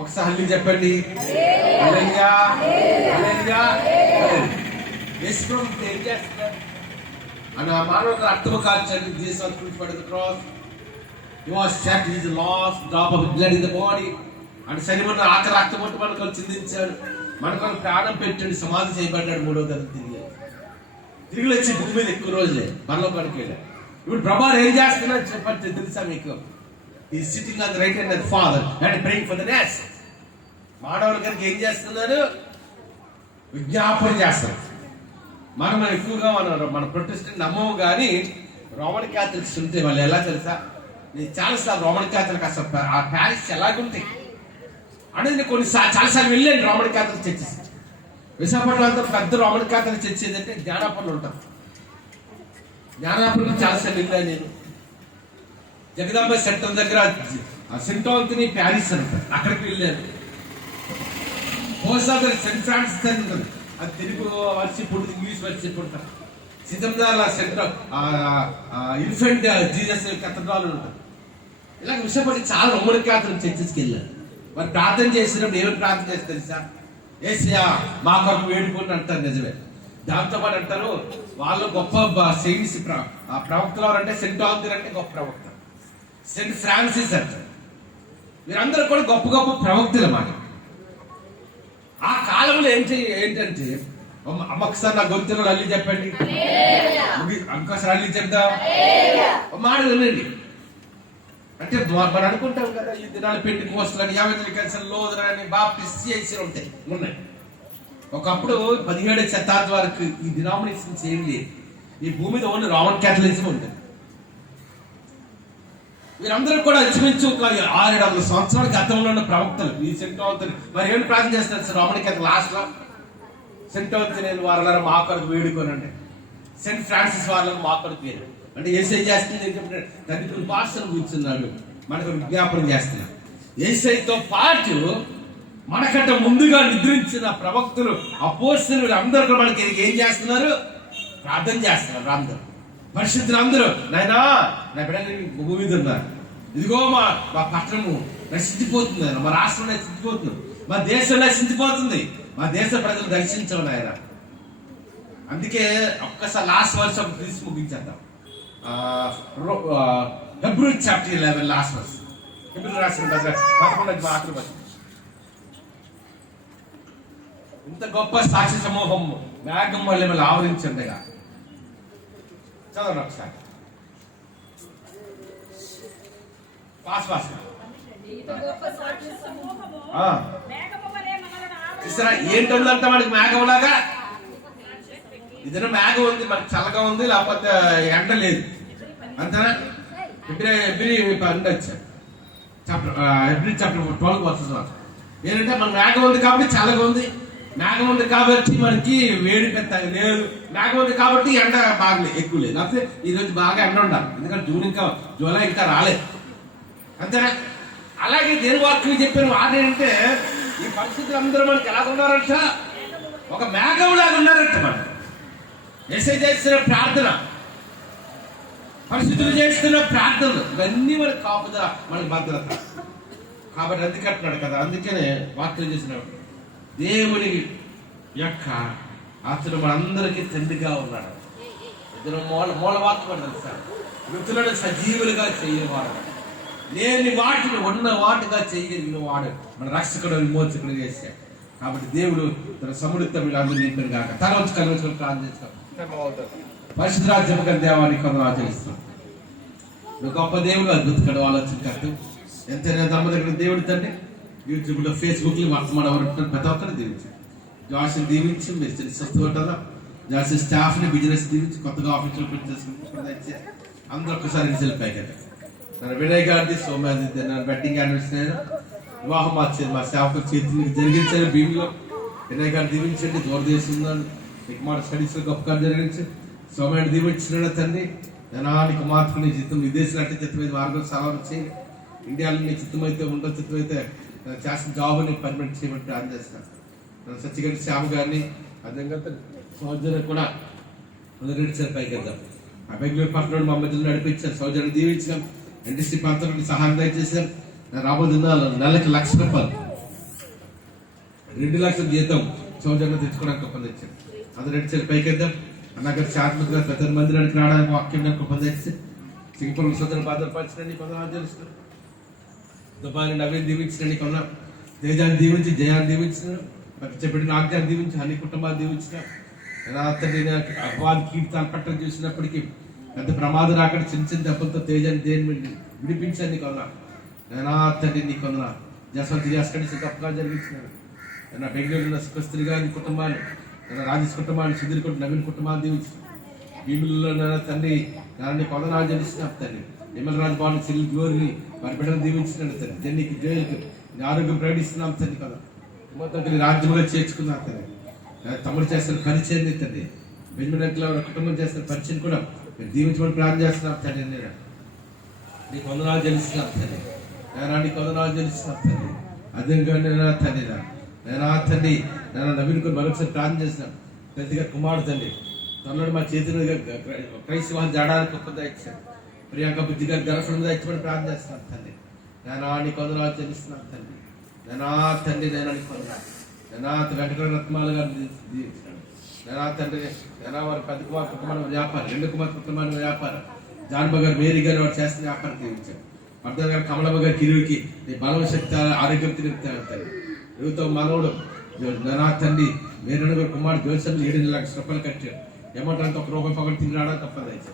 ఒకసారి చెప్పండి. హల్లెలూయా, హల్లెలూయా. యేసు ప్రభు ఏం చేస్తున్నారు? అని ఆ మానవుడు రక్తము కాల్చండి, Jesus crucified on the cross. He was shed his last drop of blood in the body. అంటే శరీరంలో ఆఖరి రక్తం మొట్టు మనకు చిందించాడు, మనకు ప్రాణం పెట్టాడు, సమాధి చేయబడ్డాడు, 3వ దినం తిరిగి వచ్చి భూమి మీద ఎక్కువ రోజులే పరలోకానికి వెళ్ళాడు. ఇప్పుడు ప్రభు ఏం చేస్తున్నాడు చెప్పండి తెలుసా మీకు? ఈ sitting on the right hand of the father and praying for the next. మానవుల గారికి ఏం చేస్తున్నారు? విజ్ఞాపన చేస్తారు. మనం ఎక్కువగా మన ప్రొటెస్టెంట్ నమ్మము కానీ రోమన్ క్యాథలిక్స్ ఉంటే వాళ్ళు ఎలా తెలుసా? నేను చాలాసార్లు రోమన్ క్యాథలిక్ అసలు ఆ ప్యారిస్ ఎలాగుంటాయి అనేది నేను చాలాసార్లు వెళ్ళాను. రోమన్ క్యాథలిక్ చర్చెస్ విశాఖపట్నంలో పెద్ద రోమన్ క్యాథలిక్ చర్చ్ ఏదంటే జ్ఞానాపురంలో ఉంటాం. జ్ఞానాపురం చాలాసార్లు వెళ్ళాను నేను. జగదాంబ సెంటర్ దగ్గర సెంట్ ఆంథనీ ప్యారిస్ అంటారు, అక్కడికి వెళ్ళాను. పోసాగర్ సెంట్ ఫ్రాన్సిస్ అని ఉంటుంది, అది తెలుగు వర్షిప్ ఉంటుంది, ఇంగ్లీష్ వర్షిప్ ఉంటారు. సిద్ధందాల సెంటర్ ఇన్ఫెంట్ జీసస్ కథడ్రాల్ ఉంటుంది. ఇలా విషయపడి చాలా రోమన్ క్యాథలిక్ చర్చెస్కి వెళ్ళాను. మరి ప్రార్థన చేసినప్పుడు ఏమైనా ప్రార్థన చేస్తారు తెలుసా? ఏసయ్యా మా కొరకు వేడుకొని అంటారు. నిజమే. దాంతోపాటు అంటారు వాళ్ళు గొప్ప సెయింట్స్ ప్రవక్తలు అంటే సెంట్ ఆంథనీ అంటే గొప్ప ప్రవక్త, సెంట్ ఫ్రాన్సిస్ అంటారు. మీరందరూ కూడా గొప్ప గొప్ప ప్రవక్తలు మాట. ఆ కాలంలో ఏంటంటే అమ్మొకసారి నా గొంతులో అల్లి చెప్పండి, ఇంకోసారి అల్లి చెప్తా మాట వినండి. అంటే మనం అనుకుంటాం కదా ఈ దినాలు పెంటెకోస్టల్ అని, ఎవెంజలికల్స్, లూథరన్ అని, బాప్టిస్ట్ చేసి ఉన్నాయి. ఒకప్పుడు 17వ శతాబ్దం వరకు ఈ డినామినేషన్స్ ఏం లేదు. ఈ భూమి మీద ఓన్లీ రోమన్ క్యాథలిజం ఉంటుంది. వీరందరూ కూడా ఇంచుమించు ఒక 600-700 సంవత్సరాల గతంలో ఉన్న ప్రవక్తలు. ఈ సెంట్ ఆంథనీ మరి ఏమి ప్రార్థన చేస్తారు సార్? రోమన్ క్యాథలిక్ లాస్ట్ లో సెంట్ ఆంథనీ వారాలను మా కొరకు వేడుకోనండి, సెంట్ ఫ్రాన్సిస్ వారాలను మా కొరకు వేరు అంటే ఏసై చేస్తుంది. తండ్రి భాషను కూర్చున్నాడు, మనకు విజ్ఞాపనం చేస్తున్నాడు. ఏసైతో పాటు మనకంటే ముందుగా నిద్రించిన ప్రవక్తులు, అపోస్తలులు అందరూ కూడా మనకి ఏం చేస్తున్నారు? ప్రార్థన చేస్తున్నారు. అందరూ పరిశుద్ధులు అందరూ, నాయనా నా బిడ్డలు భూమి మీద ఉన్నారు, ఇదిగో మా పట్టణము నశించిపోతుంది, మా రాష్ట్రం నశించిపోతుంది, మా దేశం నశించిపోతుంది, మా దేశ ప్రజలు దర్శించడం ఆయన. అందుకే ఒక్కసారి లాస్ట్ వర్షం తీసి ముగించేద్దాం. Hebrew chapter 11 last verse. Hebrew రాసిన 11 మాత్రం. ఇంత గొప్ప సాక్షి సమూహం మేఘం వల్ల మిమ్మల్ని ఆవరించండిగా. చదవండి ఒకసారి ఏంటంటే మనకి మేఘంలాగా ఇదైనా మేఘం ఉంది, మనకి చల్లగా ఉంది, లేకపోతే ఎండ లేదు, అంతేనా? ఎబ్రి వచ్చారు ఎబ్రి చాప్టర్ 12 వర్సెస్. ఏంటంటే మన మేఘం ఉంది కాబట్టి చల్లగా ఉంది, మేఘం ఉంది కాబట్టి మనకి వేడి పెద్ద లేదు, మేఘం ఉంది కాబట్టి ఎండ బాగా ఎక్కువ లేదు. లేకపోతే ఈరోజు బాగా ఎండ ఉండాలి, ఎందుకంటే జూలై ఇంకా రాలేదు, అంతేనా? అలాగే దేని వాక్యం చెప్పిన మాట ఏంటంటే ఈ పరిస్థితులు అందరూ మనకి ఎలా ఉన్నారంట? ఒక మేఘం లాగా ఉన్నారంట. మనం యేసయ్య చేస్తున్న ప్రార్థన, పరిస్థితులు చేస్తున్న ప్రార్థనలు ఇవన్నీ మనకి కాపుదల, మనకి భద్రత. కాబట్టి అందుకే అంటున్నాడు కదా, అందుకనే వాక్యం చేసినప్పుడు దేవుని యొక్క అతను మనందరికీ తండ్రిగా ఉన్నాడు. ఇద్దరు మూల వాక్యం తెలుస్తాడు, మృతులను సజీవులుగా చేయవాడు, లేని వాటిని ఉన్న వాటిగా చేయగలిగిన వాడు మన రక్షకుడు, విమోచకుడు చేశాడు. కాబట్టి దేవుడు తన సముడితం వీళ్ళందరూ నింపాడు కాక తన వచ్చి కలుసుకొని ప్రార్థించుకో. పరిశుద్ధ రాజ్యం దేవానికి కొందరు ఆచరిస్తాం. నువ్వు గొప్ప దేవుడు, అద్భుతకడు, ఆలోచనకర్త, ఎంతైనా దమ్మ దగ్గర దేవుడు తండ్రి. యూట్యూబ్ లో, ఫేస్బుక్ లో వర్తమానం ఎవరు ప్రతి ఒక్కరిని దీవించారు. జాస్ని దీవించి మీరు స్వస్థ ఉంటుందా, జాస్తి స్టాఫ్ ని బిజినెస్ దీవించి కొత్తగా ఆఫీసులో పెట్టి అందరూ ఒక్కసారి వెళ్ళిపోయాయి కదా. నన్ను వినయ్ గారిది, సోమాది నన్ను బెట్టింగ్ యానివర్సరీ వివాహం మా సేవకు చేతులు జరిగించారు. భీమిలో వినయ్ గారు దీవించండి, దూరదేశం నీకు మాట స్టడీస్ లో గొప్ప జరిగించి సోమాడు దీవించినాడు తండ్రి. జనానికి మాత్రం నీ చిత్తం, విదేశాలు అంటే చిత్తం అయితే మార్గం సవాలు చేయి, ఇండియాలో నీ చిత్తం అయితే ఉండదు, చిత్తం అయితే చేసిన జాబ్ని పర్మనెంట్ చేయమని ప్రార్థన చేస్తాను. సత్యగడ్డి శ్యామ్ గారిని అదేవిధంగా సౌజన్య కూడా రెడ్డి పైకి వెళ్దాం. ఆ బెంగళూరు పట్టణంలో మా మధ్యలో నడిపించారు, సౌజన్య దీవించాం, ఇండస్ట్రీ ప్రాంతంలో సహాయం దయచేశారు. రాబోయే నెలకి ₹1,00,000 2 లక్షల జీతం సౌజన్య తెచ్చుకోవడానికి ఒప్పందించారు. అందరూ నడిచారు పైకిద్దాం అన్నగారు చాట్లుగా పెద్ద మందిరానికి రావడానికి వాక్యం కృప తెచ్చి సింపుల్ సొంత భద్రపరచండి కొందరు తెలుస్తున్నాం దుబాయ్ నవీన్ దీవించండి కొందరు తేజాన్ని దీవించి జయాన్ని దీవించిన చెప్పిన ఆజ్ఞాన్ని దీవించి అన్ని కుటుంబాలు దీవించిన అతన్ని అపవాది కీర్తాలు పట్టడం చూసినప్పటికీ పెద్ద ప్రమాదం రాకుండా చిన్న చిన్న దెబ్బలతో తేజాన్ని దేని విడిపించాను నీకు అన్నా నేను అతన్ని నీకు అన్నా జసవంతి చేసి తప్పగా జరిగించినాడు నేను బెంగళూరులో సుఖస్త్రి గారి కుటుంబాలు నేను రాజేష్ కుటుంబాన్ని సుధీర్ కుటుంబం నవీన్ కుటుంబాన్ని దీవించి భీములలో తండ్రి నాన్ని కొందనాలు జనిస్తున్నా తండ్రి నిమ్మలరాజు బాబు చెల్లి గోరిని వారి బిడ్డను దీవించినాడు తండ్రి జన్నికి జైలుకి ఆరోగ్యం ప్రకటిస్తున్నాం తండ్రి కదా మొత్తం రాజ్యంలో చేర్చుకున్నా తండ్రి తమ్ముడు చేస్తున్న పరిచయం తండ్రి బెంజమిన్ కుటుంబం చేస్తున్న పరిచయం కూడా మీరు దీవించమని ప్రార్థన చేస్తున్నాం తండ్రి నేను నీకు వందనాలు చెల్లిస్తున్నాం తండ్రి నేను నీకు వందనాలు చెల్లిస్తున్నాం తండ్రి అదేవిధంగా నేను తండ్రి నేను తండ్రి నేను నవీన్ మరొకసారి ప్రార్థన చేస్తున్నాను పెద్దగా కుమారుడు తండ్రి తనలో మా చేతులు క్రైస్తవ జాడానికి ఒప్పందా ఇచ్చాను ప్రియాంక బుద్ధి గారి గర్భం ఇచ్చమని ప్రార్థన చేస్తున్నాను తండ్రి నేను నీకు వందనాలు చెల్లిస్తున్నాను తండ్రి నేను తండ్రి నేను నీకు వందనాలు నేను వెంకట రత్నాలు గారు దీవించాడు నేను తండ్రి నేను వారి పెద్ద కుమార్ కుటుంబాన్ని వ్యాపారం రెండు కుమార్ కుటుంబాన్ని వ్యాపారం జాన్బా గారు మేరీ గారు వారు చేస్తున్న వ్యాపారం దీవించాడు వర్ధన్ గారు కమలమ్మ గారి కిరువుకి నీ బలం శక్తి ఆరోగ్యం తిరుగుతాను తండ్రి యువత మనవుడు నా తండ్రి వేరే గారు కుమారుడు జోసెఫ్ 7 లక్షల రూపాయలు కట్టాడు ఏమంటారంటే ₹1 పగలు తిరిగినాడా తప్పదు అయితే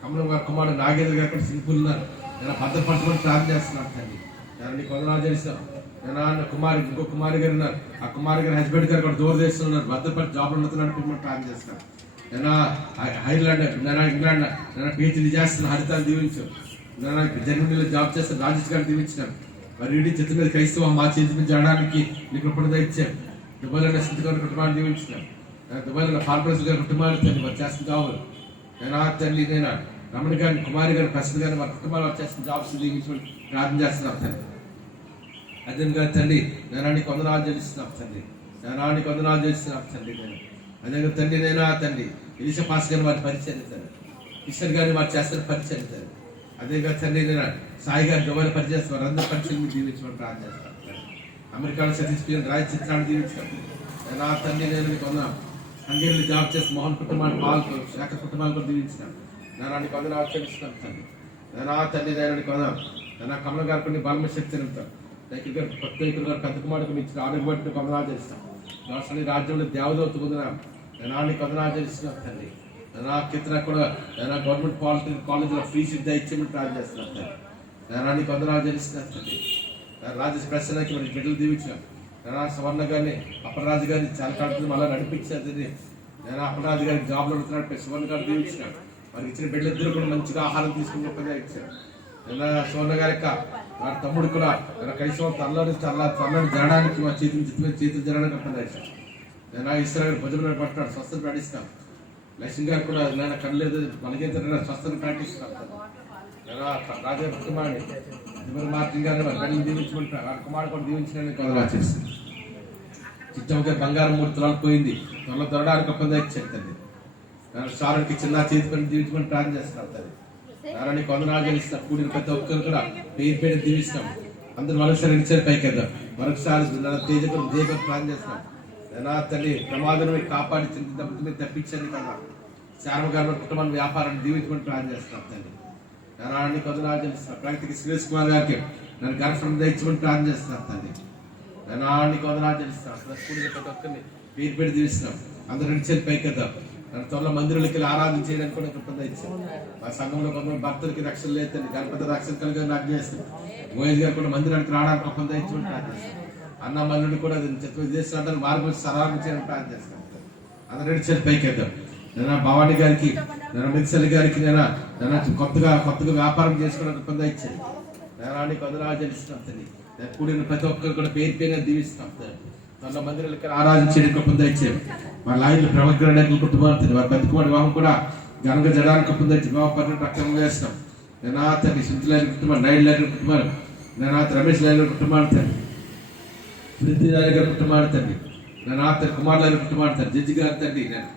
కమలం గారు కుమారుడు నాగేంద్ర గారు కూడా సింపుల్ ఉన్నారు నేను భద్రపరచమని ప్రార్థన చేస్తున్నాను తండ్రి నేను నీకు వందనాలు చేస్తాను నేను కుమారి ఇంకో కుమారి గారు ఉన్నారు ఆ కుమారి గారి హస్బెండ్ గారు కూడా దూరం చేస్తున్నారు భద్రపరిచి జాబ్లో ఉంటున్నాడు ప్రార్థన చేస్తాను నేను ఐర్లాండ్ నేను ఇంగ్లాండ్ నేను PhD చేస్తున్న హరితాన్ని దీవించు నేను జర్మనీలో జాబ్ చేస్తాను రాజేష్ గారు దీవించినాను మరి ఇంటి చేతి మీద క్రైస్తవ మా చేతి మీద చేయడానికి నీకు కృపణ ఇచ్చాను దుబాయ్లో స్థితి గారి కుటుంబాన్ని దీవించినాను దుబాయ్లో ఫార్మర్స్ గారి కుటుంబాలు తండ్రి వారు చేస్తున్న కావాలి నేను తండ్రి నేను రమణ గారిని కుమారి గారిని ప్రసిద్ధి గారిని వారి కుటుంబాలు వారు చేస్తున్న జాబ్స్ దీవించమని ప్రార్థన చేస్తున్నాను తండ్రి అదేవిధంగా తండ్రి నేను నీకు వందనాలు చెల్లిస్తున్నాను తండ్రి నేను నీకు వందనాలు చేస్తున్నాను తండ్రి నేను అదేవిధంగా తండ్రి నేను తండ్రి ఇలిషా పాస్ గారిని వారి పరిచయం తండ్రి కిషోర్ గారిని వారు చేస్తున్న పరిచయం తండ్రి అదేవిధంగా తండ్రి నేను సాయి గారి దుబాయ్ పరిచయం వారందరూ పరిచయం దీవించమని ప్రార్థన చేస్తాను అమెరికాలో సతీష్ రాయ చిత్రాన్ని దీవించాను నేను తండ్రి నేను నీకు వందనాలు హంగేరీలో జాబ్ చేసి మోహన్ కుటుంబాన్ని పాలు శాఖ కుటుంబాన్ని కూడా దీవించినాను నేను నీకు వందనాలు చెల్లిస్తున్నాను తండ్రి నేను తండ్రి నేను నీకు వందనాలు నేను కమల గారు కొన్ని బలమ శక్తి నింపుతాను దగ్గర గారు ప్రత్యేకులు గారు పెద్ద కుమారుడికి ఇచ్చిన ఆరోగ్యపడిన వందనాలు చేస్తాం రాష్ట్రాన్ని రాజ్యంలో దేవదూత పొందినాం నేను నీకు వందనాలు చేస్తున్నాను తండ్రి నేను కింద కూడా నేను గవర్నమెంట్ పాలిటెక్నిక్ కాలేజీలో ఫ్రీ సిద్ధ ఇచ్చేమని ప్రార్థన చేస్తున్నాను తండ్రి నేను నీకు వందనాలు చేస్తున్నాను తండ్రి రాజేష్ ప్రశ్నకి మరి బిడ్డలు దీవించాం నేను సువర్ణ గారిని అప్పలరాజు గారిని చాలా కాడుతుంది మళ్ళీ నడిపించాను నేను అప్పలరాజు గారికి జాబ్లో ఉంటున్నాడు సువర్ణ గారు దీవించినాను వారికి ఇచ్చిన బిడ్డలిద్దరూ కూడా మంచిగా ఆహారం తీసుకుని గొప్పగా ఇచ్చాను నేను సువర్ణ గారి వారి తమ్ముడు కూడా కనీసం తనలోని తనలోని జరగడానికి మా చేతులు జరగడానికి అప్పలేదు నేను ఇస్రాయల్ భుజంలో పట్టాడు స్వస్థత ప్రకటిస్తాను లక్ష్మి గారు కూడా నేను కనలేదు మనకి స్వస్థత ప్రకటిస్తాను నేను రాజా కుమారుడు మార్టిన్ గారిని వారి గడిని దీవించుకుంటాను వారి కుమారుడు కూడా దీవించడానికి కొనలా చేస్తాను చిట్టమ్మ గారు బంగారం 3 తులాలు పోయింది త్వరలో దొరడానికి ఒప్పందం ఇచ్చాను తండ్రి నేను సారుకి చిన్న చేతి పని దీవించమని ప్రార్థన చేస్తున్నాను తండ్రి నారాయణ వందనాలు చేస్తాం కూడిన ప్రతి ఒక్కరు కూడా పేరు దీవిస్తాం అందరూ మరొకసారి ఇచ్చారు పైకెద్దాం మరొకసారి తేజకు జయకు ప్రార్థన చేస్తాం నా తల్లి ప్రమాదం కాపాడి చింత తప్పించండి కదా శారమ గారి కుటుంబాన్ని వ్యాపారాన్ని దీవించమని ప్రార్థన చేస్తున్నాం తండ్రి నారాయణ వందనాలు చేస్తున్నాం ప్రగతికి సురేష్ కుమార్ గారికి నన్ను గర్భం దయచమని ప్రార్థన చేస్తున్నాం తండ్రి నారాయణ వందనాలు చేస్తున్నాం కూడిన ప్రతి ఒక్కరిని పేరు దీవిస్తున్నాం అందరూ ఇచ్చారు పైకెద్దాం నన్ను త్వరలో మందిరాలకి వెళ్ళి ఆరాధన చేయడానికి కూడా కృపణ ఇచ్చాను మా సంఘంలో కొంతమంది భక్తులకి రక్షణ లేదండి గణపతి రక్షణ కలిగి నాకు చేస్తాను మోయేజ్ గారు కూడా మందిరానికి రావడానికి కృపణ ఇచ్చుకుంటే ప్రార్థన చేస్తాను అన్న మల్లుడు కూడా చేస్తున్న మార్గం సరాగం చేయడం ప్రార్థన చేస్తాను అందరూ ఇచ్చారు పైకెద్దాం నేను భవానీ గారికి నేను మిక్సర్ గారికి నేను కొత్తగా వ్యాపారం చేసుకోవడానికి కృపణ ఇచ్చాను నేను నీకు వందనాలు చెల్లిస్తున్నాను నేను కూడిన ప్రతి ఒక్కరు కూడా పేరు దీవిస్తున్నాం తన మందిరాలకి ఆరాధించే కృపణ ఇచ్చారు వాళ్ళ ఆయన ప్రవగ్రహణకు కుటుంబాన్ని వారి పెద్ద కుమారుడు వివాహం కూడా ఘనంగా జరగడానికి కృపణ ఇచ్చి వివాహ పర్యటన అక్రమం చేస్తాం నేను తండ్రి శుద్ధిలైన కుటుంబాన్ని నైన్ లైన్ కుటుంబాలు నేను రమేష్ లైన్ కుటుంబాన్ని తండ్రి ప్రీతి రాయ్ గారి కుటుంబాన్ని తండ్రి నేను తన కుమారులైన కుటుంబాన్ని తండ్రి జడ్జి గారి తండ్రి నేను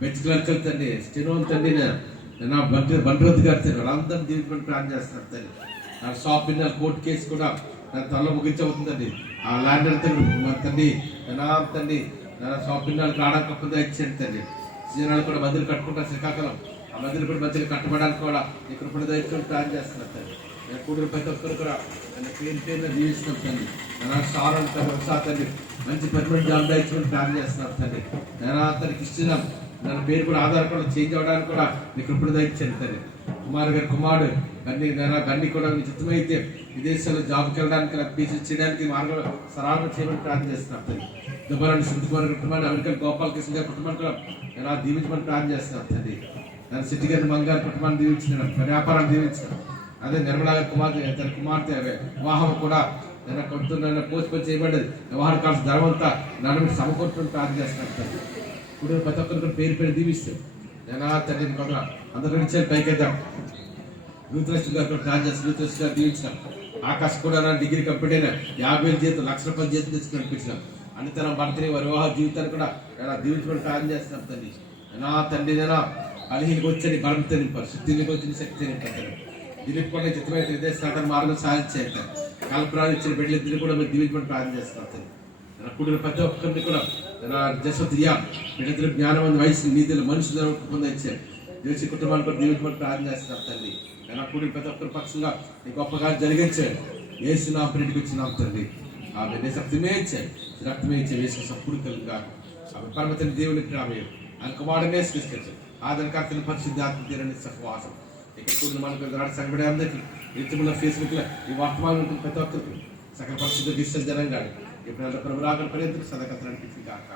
బెంచ్ క్లర్కల్ తండ్రి స్టెనోన్ తండ్రి నేను బండ్రోత్ గారి తండ్రి వాళ్ళందరూ దీవించమని ప్లాన్ చేస్తాను తండ్రి నా షాప్ మీద కోర్టు కేసు కూడా నా త్వరలో ముగించవుతుందండి ఆ ల్యాండ్ తండ్రి తండ్రి నా తండ్రి పిల్లలకి రావడానికి ఒక్క దయచేయండి తండ్రి. సీజనాలు కూడా మందిని కట్టుకుంటారు శ్రీకాకుళం, ఆ మందిని కూడా మంచిగా కట్టబడానికి కూడా ఇక్కడ కూడా దయచేసి ప్లాన్ చేస్తున్నారు తండ్రి. నేను కూడిన ప్రతి ఒక్కరు కూడా నన్ను పేరు జీవిస్తున్నాం తండ్రి. సారం తండ్రి మంచి పర్మనెంట్ జాబ్ దయచుకుని ప్లాన్ చేస్తున్నారు తండ్రి. నేను అతనికి ఇస్తున్నాం, నన్ను పేరు కూడా ఆధార్ కూడా చేంజ్ అవ్వడానికి కూడా నీకు ఇప్పుడు దయచేయండి తండ్రి. కుమారుడు గన్ని కూడా చిత్తమైతే విదేశాల్లో జాబ్కి వెళ్ళడానికి పీసీ చేయడానికి మార్గం సరాలు చేయమని ప్రార్థన చేస్తున్నాం తండ్రి. దుబారాన్ని శృతి కుమార్ కుటుంబాన్ని అమెరికన్ గోపాలకృష్ణ గారి కుటుంబాన్ని కూడా ఎలా దీవించమని ప్రార్థన చేస్తున్నాం తండ్రి. నన్ను సిట్టి గారి మంగ గారి కుటుంబాన్ని దీవించినాం, వ్యాపారాన్ని దీవించినాం. అదే నిర్మలా గారి తన కుమార్తె వివాహం కూడా నేను కొంటున్న పోస్ట్ చేయబడ్డది. వివాహం కాల్సిన ధర్మంతా నన్ను సమకూర్చుని ప్రార్థన చేస్తున్నాం తండ్రి. ఇప్పుడు ప్రతి ఒక్కరు పేరు దీవిస్తాం. నేను తండ్రి కొంత అందరూ ఇచ్చాను పైకేద్దాం. యూత్రస్ట్ గారు ప్లాన్ చేసి యూత్రస్ట్ గారు దీవించినాం. ఆకాశ్ కూడా నా డిగ్రీ కంప్లీట్ అయినా 50,000 జీతం, 1,00,000 రూపాయల జీతం తెచ్చుకుని అనిపించినాం. అన్నితరం భర్తని వారి వివాహ జీవితాన్ని కూడా ఎలా దీవించమని ప్రార్థన చేస్తున్నాం తండ్రి. నా తండ్రి నేను అలిహినికి వచ్చని బలంతో నింపారు, శక్తికి వచ్చిన శక్తి నింపారు. దీనికి కూడా చిత్రమైన విదేశాలను మార్గం సాధించారు. కల్పనాలు ఇచ్చిన బిడ్డలిద్దరిని కూడా మీరు దీవించమని ప్రార్థన చేస్తున్నాం తండ్రి. నా కూడిన ప్రతి ఒక్కరిని కూడా జస్వతియా బిడ్డలు జ్ఞానమైన వయసు నీతిలో మనుషులు పొందించారు. దేశ కుటుంబాన్ని కూడా దీవించమని ప్రార్థన చేస్తున్నాం తండ్రి. నా కూడిన ప్రతి ఒక్కరి పక్షంగా నీ గొప్పగా జరిగించాడు. ఏసు నా ప్రింట్కి వచ్చినాం తండ్రి. ఆమె నీ రక్తమే ఇచ్చాడు, రక్తమే ఇచ్చే వేసిన సప్పుడు కలుగుగా ఆమె పరమతని దేవునికి రామే ఆయన కుమారుడనే సృష్టించాడు. ఆదరకర్తని పరిశుద్ధి ఆత్మ తీరని సహవాసం ఇక్కడ కూడిన మనకు సంగబడే అందరికీ నిత్యముల ఫేస్బుక్లో ఈ వర్తమానం ఉంటుంది. ప్రతి ఒక్కరికి సకల పరిశుద్ధ డిజిటల్ జనంగా ఇప్పుడు ప్రభురాగం పర్యంతకు సదకత నడిపించింది కాక.